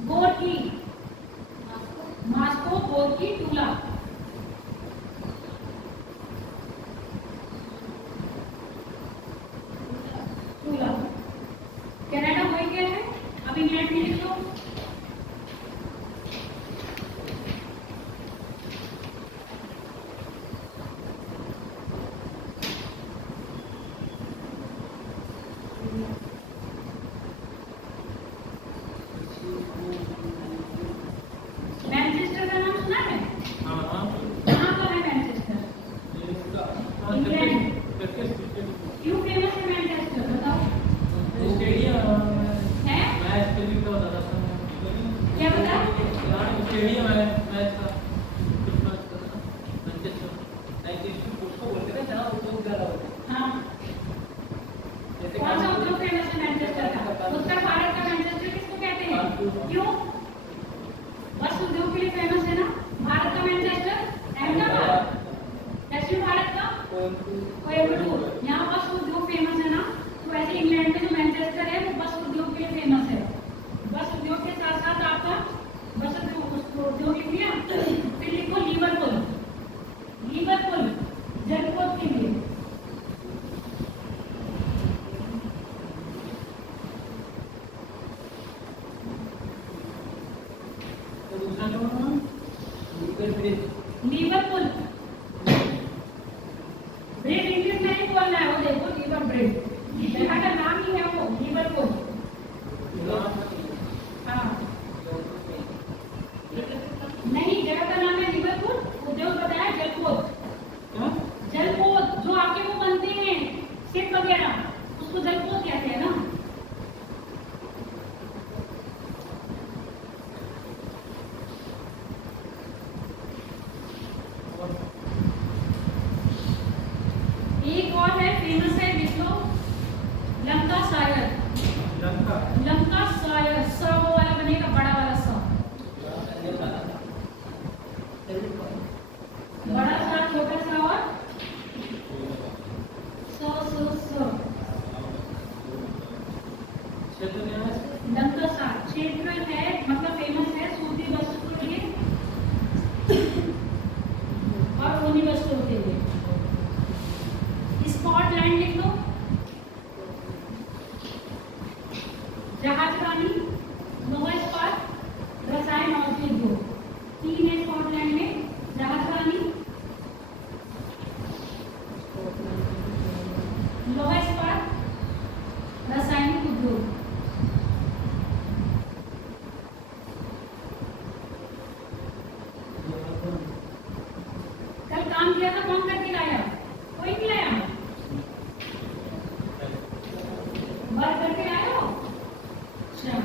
गोरकी, मास्को, गोरकी, टूला। टूला कनाडा हो ही गया है। अब इंग्लैंड में लिख लो मैनचेस्टर का नाम सुना है? कहाँ का है मैनचेस्टर? इंग्लैंड। क्यों फेमस है मैनचेस्टर? बताओ। है क्या बता? स्टेडियम है मैच का, उसको बोलते हैं जहाँ उद्योग ज्यादा होते हैं। हाँ, कौन सा उद्योग फेमस है मैनचेस्टर का? उत्तर भारत का मैनचेस्टर किसको कहते हैं? क्यों? बस उद्योग के लिए फेमस है ना। भारत का मैनचेस्टर अहमदाबाद, दक्षिण भारत का कोयम्बटूर। यहाँ बस उद्योग फेमस है ना। तो ऐसे इंग्लैंड में जो मैनचेस्टर है वो बस उद्योग के लिए फेमस है। बस उद्योग के साथ साथ आपका बस उद्योग लिख लिया। फिर लिखो लिवरपूल। लिवरपूल जलपोत के लिए। तो दूसरा क्या होगा? लिवरपूल ब्रिज इंग्लिश में नहीं बोलना है। वो देखो लिवर ब्रिज, जगह का नाम ही है वो लिवरपूल। हाँ नहीं, जगह का नाम है लिवरपूल। उद्योग बताया जलपोत। जलपोत जो आपके वो बनते हैं शिप वगैरह, उसको जलपोत कहते हैं ना। एक और है फेमस है, लिख लो लंका शायर। लंका क्षेत्र क्या है? लंकासा क्षेत्र है, मतलब फेमस है सूती वस्त्र के लिए और ऊनी वस्त्रों के लिए। स्कॉटलैंड लिख लो, जहाज रानी, लोहा इस्पात, रसायन और उद्योग, 3 है स्कॉटलैंड में। जहाज रानी, लोहा इस्पात, रासायनिक उद्योग। कल काम किया था, कौन करके लाया? कोई नहीं लाया? वर्क करके लाए हो? अच्छा,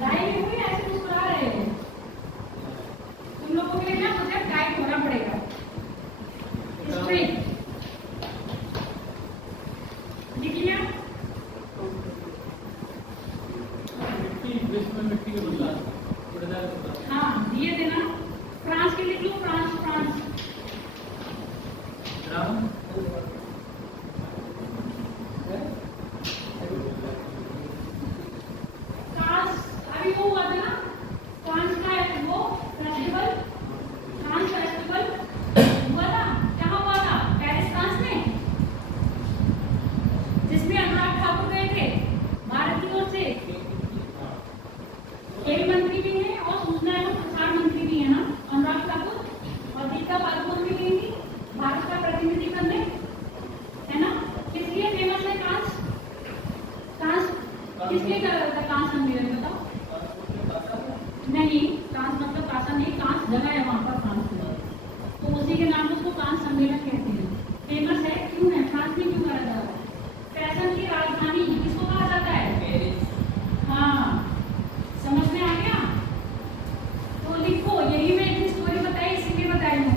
लाए नहीं हुए, ऐसे मुस्कुरा रहे हो। तुम लोगों के लिए ना मुझे टाइट होना पड़ेगा, स्ट्रेट। लिख लिया? मिट्टी, विश्व में मिट्टी के बदलाव। हाँ, दिए थे ना। फ्रांस के लिख लो, फ्रांस, फ्रांस। राम फ्रांस अभी वो हुआ था ना, फ्रांस का वो फेस्टिवल, फ्रांस फेस्टिवल हुआ था। कहाँ हुआ था? पेरिस, फ्रांस में, जिसमें अनुराग ठाकुर गए थे भारत की ओर से। खेल मंत्री भी हैं और सूचना एवं प्रसार मंत्री भी है ना अनुराग ठाकुर, और दीपिका पादुकोण भी गई थी भारत का प्रतिनिधि करने, है ना। किस लिए फेमस है कांस? कांस किस लिए कर रहा था कांस सम्मेलन, बताओ? नहीं, कांस मतलब कांसा नहीं, कांस जगह है वहां पर फ्रांस में, तो उसी के नाम से उसको कांस सम्मेलन कहते हैं। फेमस है, क्यों है? फ्रांस में क्यों करा जा रहा है? फैशन की राजधानी किसको कहा जाता है? हाँ, समझ में आ गया? तो लिखो, यही मैं इतनी स्टोरी बताई इसीलिए बताई हूँ।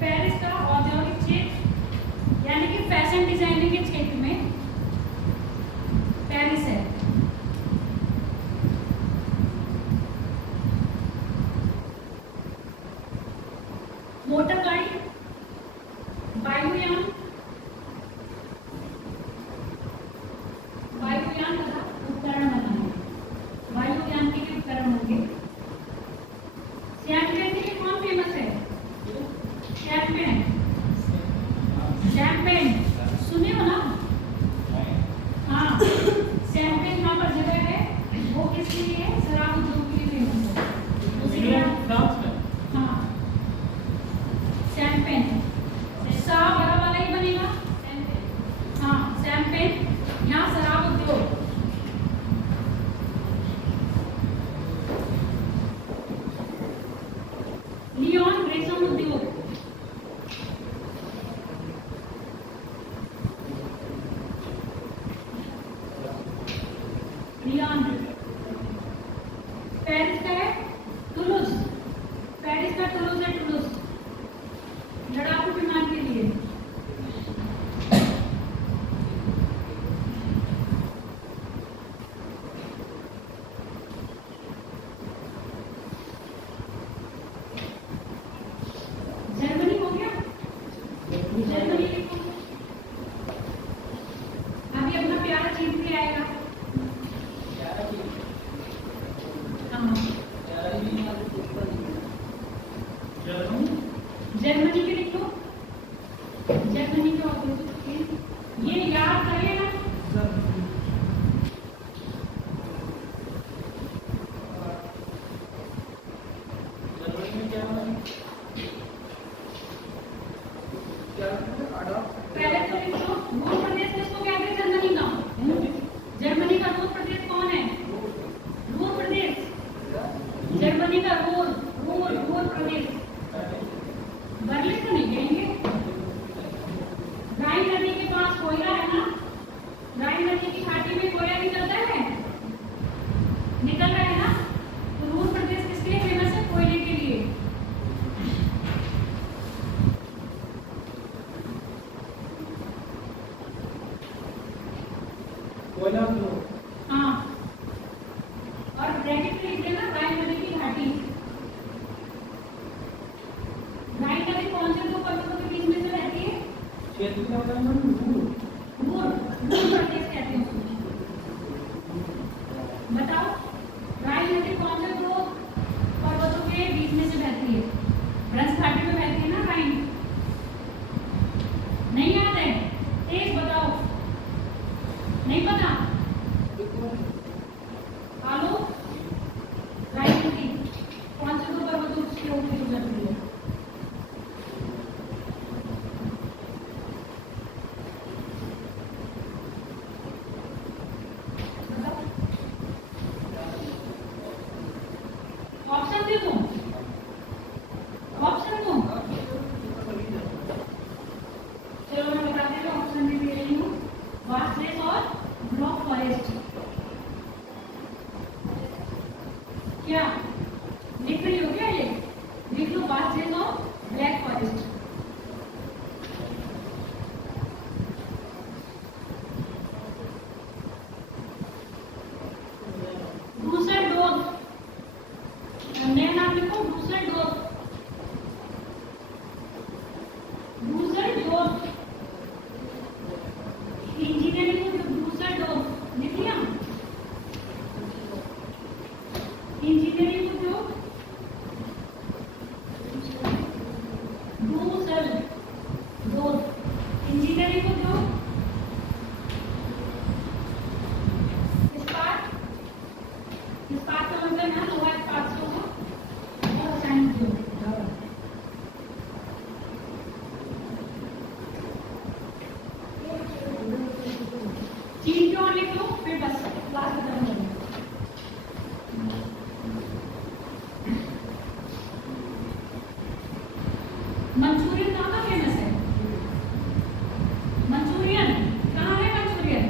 पेरिस का औद्योगिक क्षेत्र यानी कि फैशन डिजाइनिंग के क्षेत्र में पेरिस है। मोटर गाड़ी, वायुयान, वायुयान तथा उपकरण बनाए, वायुयान के लिए उपकरण होंगे। शैंपेन के लिए कौन फेमस है? शैंपेन, शैंपेन सुने हो ना? हाँ, शैंपेन यहाँ पर जगह है, वो किसके लिए है? शराब उद्योग के लिए फेमस है। उसी के नाम, फ्रांस में हाँ, शैंपेन, सा बड़ा वाला ही बनेगा। हाँ, शैंपेन, यहाँ शराब उद्योग। लियोन रेशम उद्योग, लियोन। पेरिस का है टुलूज, पेरिस का टुलूज है, टुलूज लड़ाकू विमान के लिए। जर्मनी हो गया, जर्मनी लिखो। अभी अपना प्यारा चीज भी आएगा। हाँ, जर्मनी के लिखो, जर्मनी का औद्योगिक केंद्र, ये याद करिएगा। पहले तो लिखो, रूर प्रदेश किसको कहते हैं? जर्मनी का, जर्मनी का रूर प्रदेश कौन है? रूर प्रदेश, जर्मनी का रूर, रूर, रूर प्रदेश। बर्लिन तो नहीं कहेंगे। राइन नदी के पास कोयला है ना, राइन नदी की घाटी में कोयला निकलता है, निकल रहा है ना, तो रूर प्रदेश किसके लिए फेमस है? कोयले के लिए। हाँ, और ब्रैकेट में लिख देना राइन नदी की घाटी। राइन नदी कौन से दो पर्वतों के बीच में से रहती है? क्षेत्र क्या होता है? रूर, रूर प्रदेश कहते हैं उसको। क्या लिख रही हो क्या ये? लिख लो बासेज ऑफ ब्लैक फॉरेस्ट। दूसरा डोज, नया नाम लिखो दूसरा डोज। दूसरा डोज इंजीनियरिंग में दूसरा डोज लिख लिया। इंजीनियरिंग में जो दूसरा डोज इंजीनियरिंग में जो इस्पात का मतलब है लोहा इस्पात से होगा और साइंस जो चीन के और लिख लो फिर बस क्लास खत्म हो गई। मंचूरियन कहाँ का फेमस है? मंचूरियन कहाँ है? मंचूरियन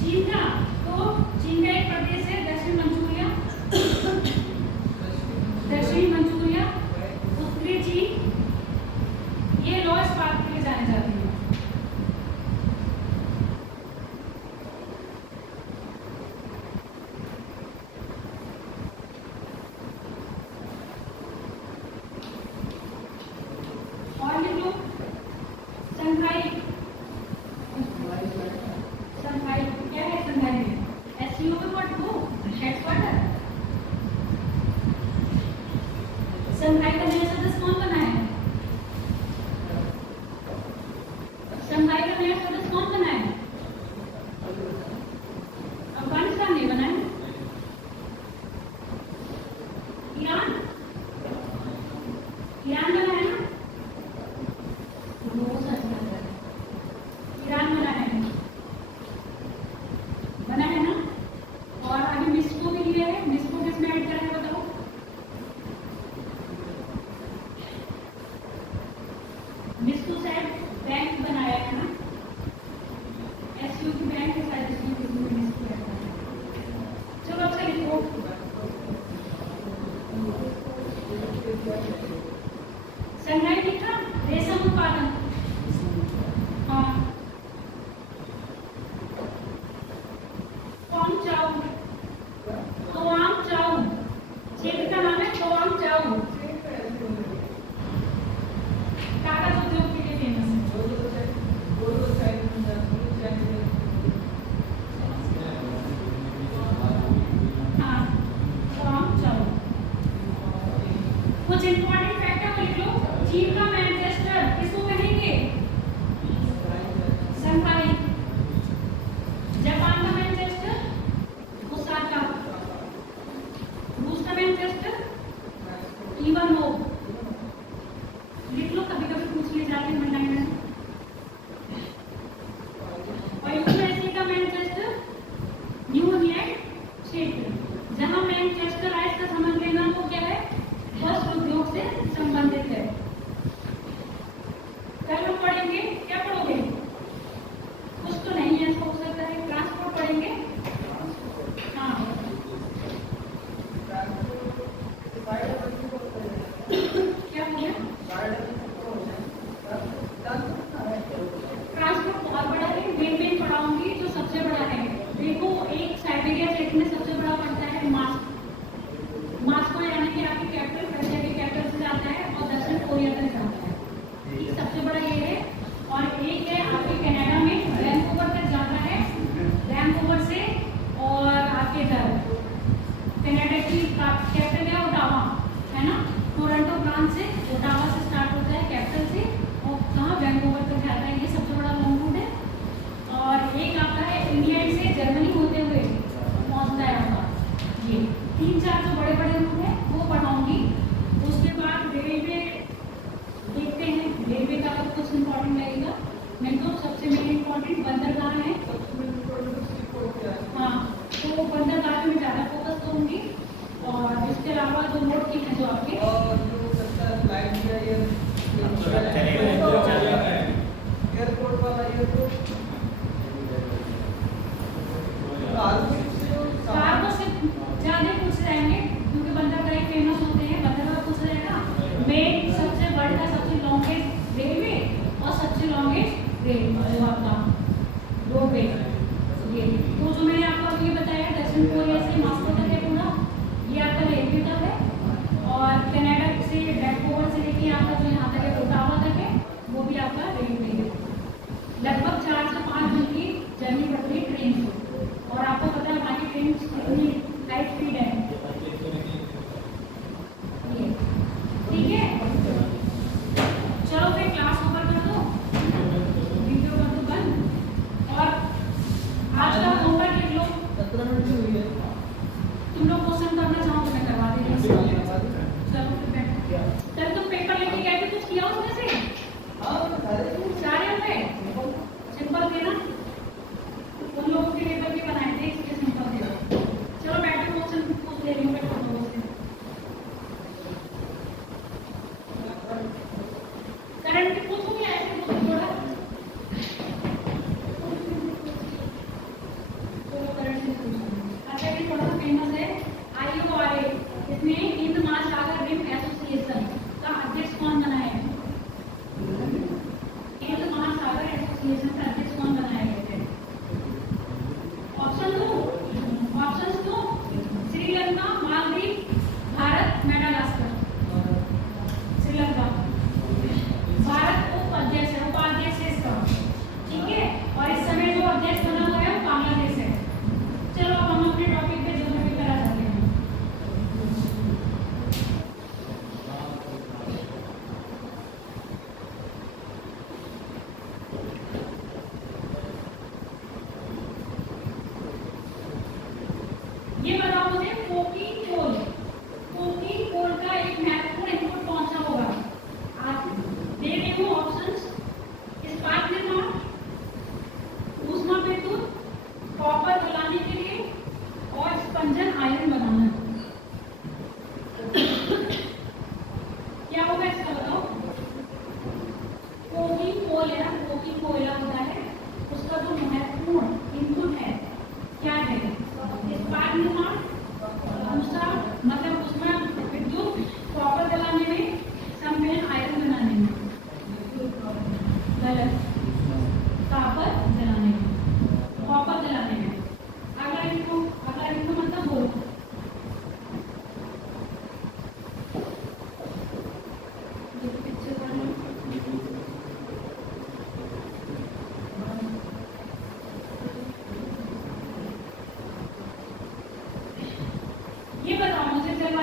चीन का। तो चीन का एक प्रदेश है दक्षिण मंचूरिया, दक्षिणी मंचूरिया, उत्तरी चीन। ये लौह इस्पात के लिए जाने जाते हैं। और लिख लो संघाई। संघाई क्या है? संघाई में एससीओ में व्हाट हो हेडक्वार्टर। संघाई का नया सदस्य कौन बना है? संघाई का नया सदस्य कौन बना है? अफगानिस्तान ने बना है। ईरान, ईरान बना है ना? ईरान बना है ना? और अभी मिस्को भी लिया है। मिस्को किसमें ऐड करा है बताओ? मिस्को शायद बैंक बनाया है ना? एसयू की बैंक है शायद, इसमें किसमें मिस्को ऐड करा है। चलो अच्छा लिखो। संघाई लिखा। रेशम उत्पादन, हाँ। कौन चाऊ, तोआंग चाऊ, क्षेत्र का नाम है तोआंग चाऊ। कागज उद्योग के लिए फेमस है। हाँ तोआंग चाऊ। कुछ इंपॉर्टेंट फैक्टर लिख लो। चीन का मैनचेस्टर किसको कहेंगे? संघाई। जापान का मैनचेस्टर ओसाका। रूस का मैनचेस्टर इवानोव। लिख लो, कभी कभी पूछ लिए जाते हैं मंडाई में। और यूएसए का मैनचेस्टर न्यूयॉर्क क्षेत्र। जहां मैनचेस्टर आए इसका समझ लेना वो क्या है? वस्त्र उद्योग से संबंधित है। कल हम पढ़ेंगे, क्या पढ़ोगे? कुछ तो नहीं है, हो सकता है ट्रांसपोर्ट पढ़ेंगे। हाँ क्या हो गया? ट्रांसपोर्ट बहुत बड़ा है। मेन पढ़ाऊंगी जो सबसे बड़ा है। देखो एक साइबेरिया क्षेत्र में सबसे बड़ा पड़ता है मास्को। मास्को यानी कि आपकी कैपिटल, रशिया की कैपिटल से जाता है और दक्षिण कोरिया तक जाता है। ये सबसे बड़ा ये है। और एक है आपके कनाडा में वैंकूवर तक जाता है। वैंकूवर से और आपके इधर कनाडा की कैपिटल है ओटावा, है ना? टोरंटो फ्रांस से ओटावा से स्टार्ट होता है कैपिटल से और कहाँ वैंकूवर तक जाता है। ये सबसे बड़ा लॉन्ग रूट है। और एक आता है इंग्लैंड से जर्मनी होते हुए पहुँचता है आपका। ये 3-4 जो बड़े बड़े रूट हैं वो पढ़ाऊंगी। उसके बाद रेलवे देखते हैं। रेलवे का तो कुछ इंपॉर्टेंट लगेगा नहीं तो सबसे मेन इंपॉर्टेंट बंदरगाह है। हाँ तो बंदरगाह में ज़्यादा फोकस करूँगी। और इसके अलावा जो नोट की है जो आपके एयरपोर्ट वाला एयरपोर्ट कार्गो से ज़्यादा पूछ जाएंगे। दक्षिण कोरिया से मॉस्को तक है पूरा, ये आपका रेलवे तक है। और कनाडा से वैंकूवर से लेके आपका जो यहाँ तक है ओटावा तक है, वो भी आपका रेलवे है। लगभग 4 से 5 दिन की जर्नी पड़ती है ट्रेन से। और आपको पता है वहाँ की ट्रेन कितनी हाई स्पीड है, ठीक है। चलो फिर क्लास ओवर कर दो, वीडियो कर दो बंद, और आज का होमवर्क लिख लो। 17 मिनट की हुई है। तुम लोग क्वेश्चन करना चाहो तो मैं करवा दे रही हूँ। चलो फिर बैठो। कल तुम पेपर लेके गए थे, कुछ किया उसमें से? सारे हो गए? सिंपल थे ना? उन लोगों के पेपर भी बनाए थे, इसलिए सिंपल थे। चलो बैठो, क्वेश्चन पूछ ले रही हूँ, बैठो लोगों से। करंट की पूछूंगी, ऐसे पूछ थोड़ा। चलो करंट से पूछूंगी। अच्छा, ये थोड़ा सा फेमस है, IORA। इसमें हिंद महासागर रिम एसोसिएशन का अध्यक्ष कौन बना है? हिंद महासागर एसोसिएशन का अध्यक्ष कौन बनाए गए थे? ऑप्शन दो, श्रीलंका, मालदीव, भारत, मेडागास्कर। श्रीलंका, भारत उपाध्यक्ष है, उपाध्यक्ष है इसका, ठीक है। और इस समय जो अध्यक्ष बना हुआ है वो बांग्लादेश है। चलो अब हम अपने टॉपिक पे जो भी करा जाते हैं। ये बताओ मुझे, कोकिंग कोल का एक महत्वपूर्ण इनपुट कौन सा होगा? आप दे रही हूँ ऑप्शंस। इस्पात निर्माण, ऊष्मा विद्युत, कॉपर जलाने के लिए, और स्पंजन आयरन बनाना। क्या होगा इसका बताओ? कोकिंग कोल है ना, कोकिंग कोयला होता है, उसका जो महत्वपूर्ण इनपुट है क्या है? इस्पात निर्माण, दूसरा मतलब ऊष्मा विद्युत, कॉपर जलाने में, संपीड़न आयरन बनाने में। गलत, कॉपर जलाने में, कॉपर जलाने में। अगला लिखो मतलब बोलो। ये बताओ मुझे, चलो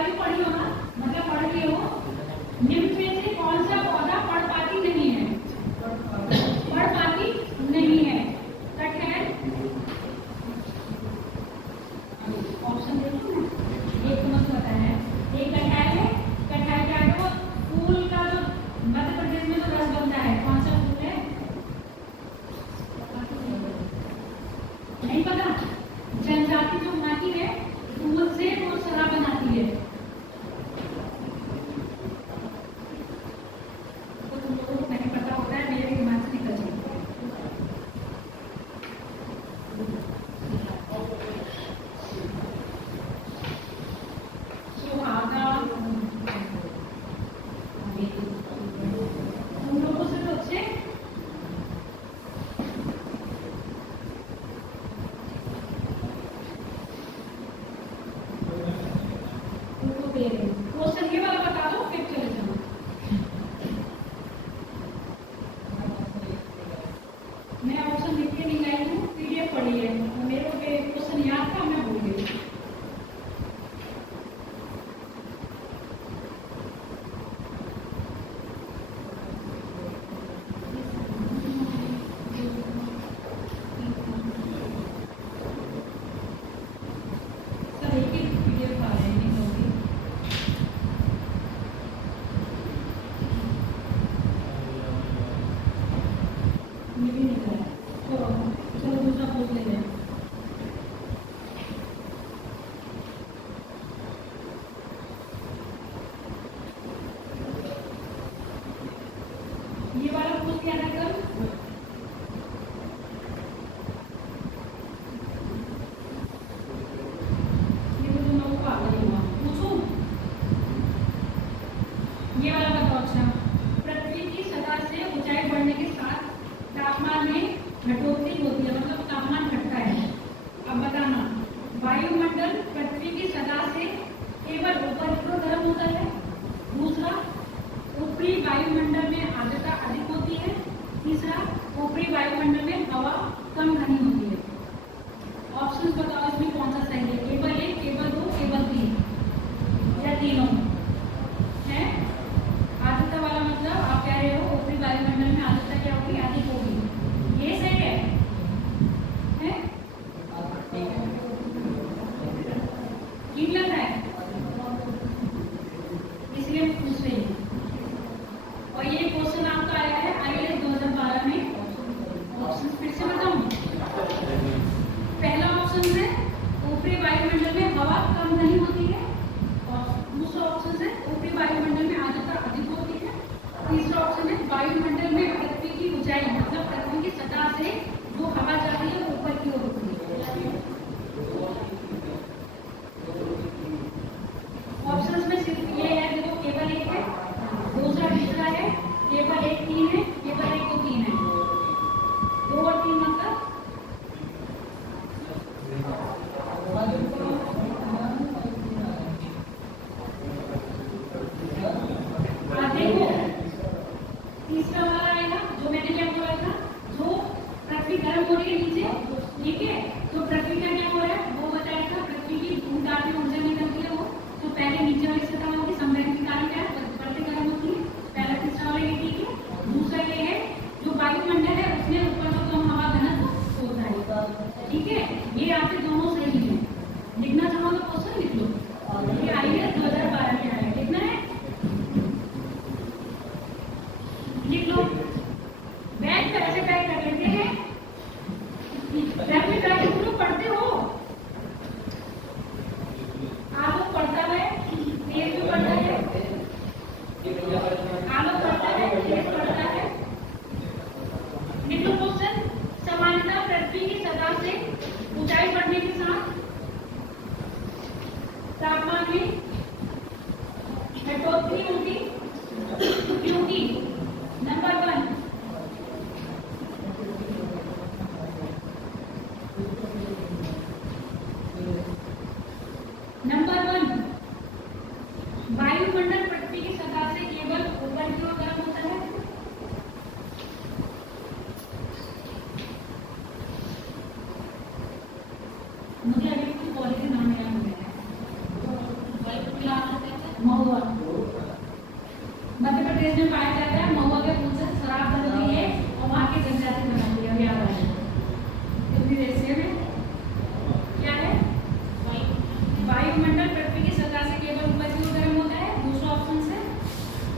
वायुमंडल पृथ्वी की सतह से केवल ऊपर की ओर गर्म होता है। दूसरा ऑप्शन है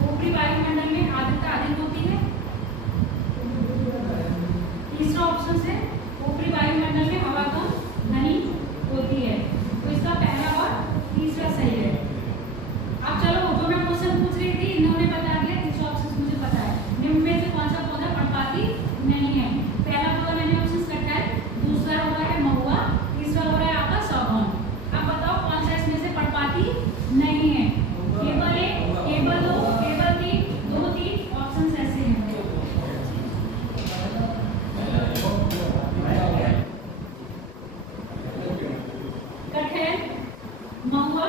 ऊपरी वायुमंडल में आर्द्रता अधिक होती है। तीसरा ऑप्शन है ऊपरी वायुमंडल में हवा कम घनी होती है। तो इसका पहला और तीसरा सही है। अब चलो जो मैं क्वेश्चन पूछ रही थी इन्होंने बता दिया। तीसरा ऑप्शन मुझे पता है। निम्न में से कौन सा पौधा पर्णपाती नहीं है? पहला पौधा मैंने ऑप्शन कटा है, दूसरा हो रहा है महुआ, तीसरा हो रहा है आपका सागौन। अब बताओ कौन सा इसमें से पर्णपाती नहीं है? केवल एक, केवल दो, केवल तीन, दो तीन ऑप्शन ऐसे हैं। कटहल, महुआ,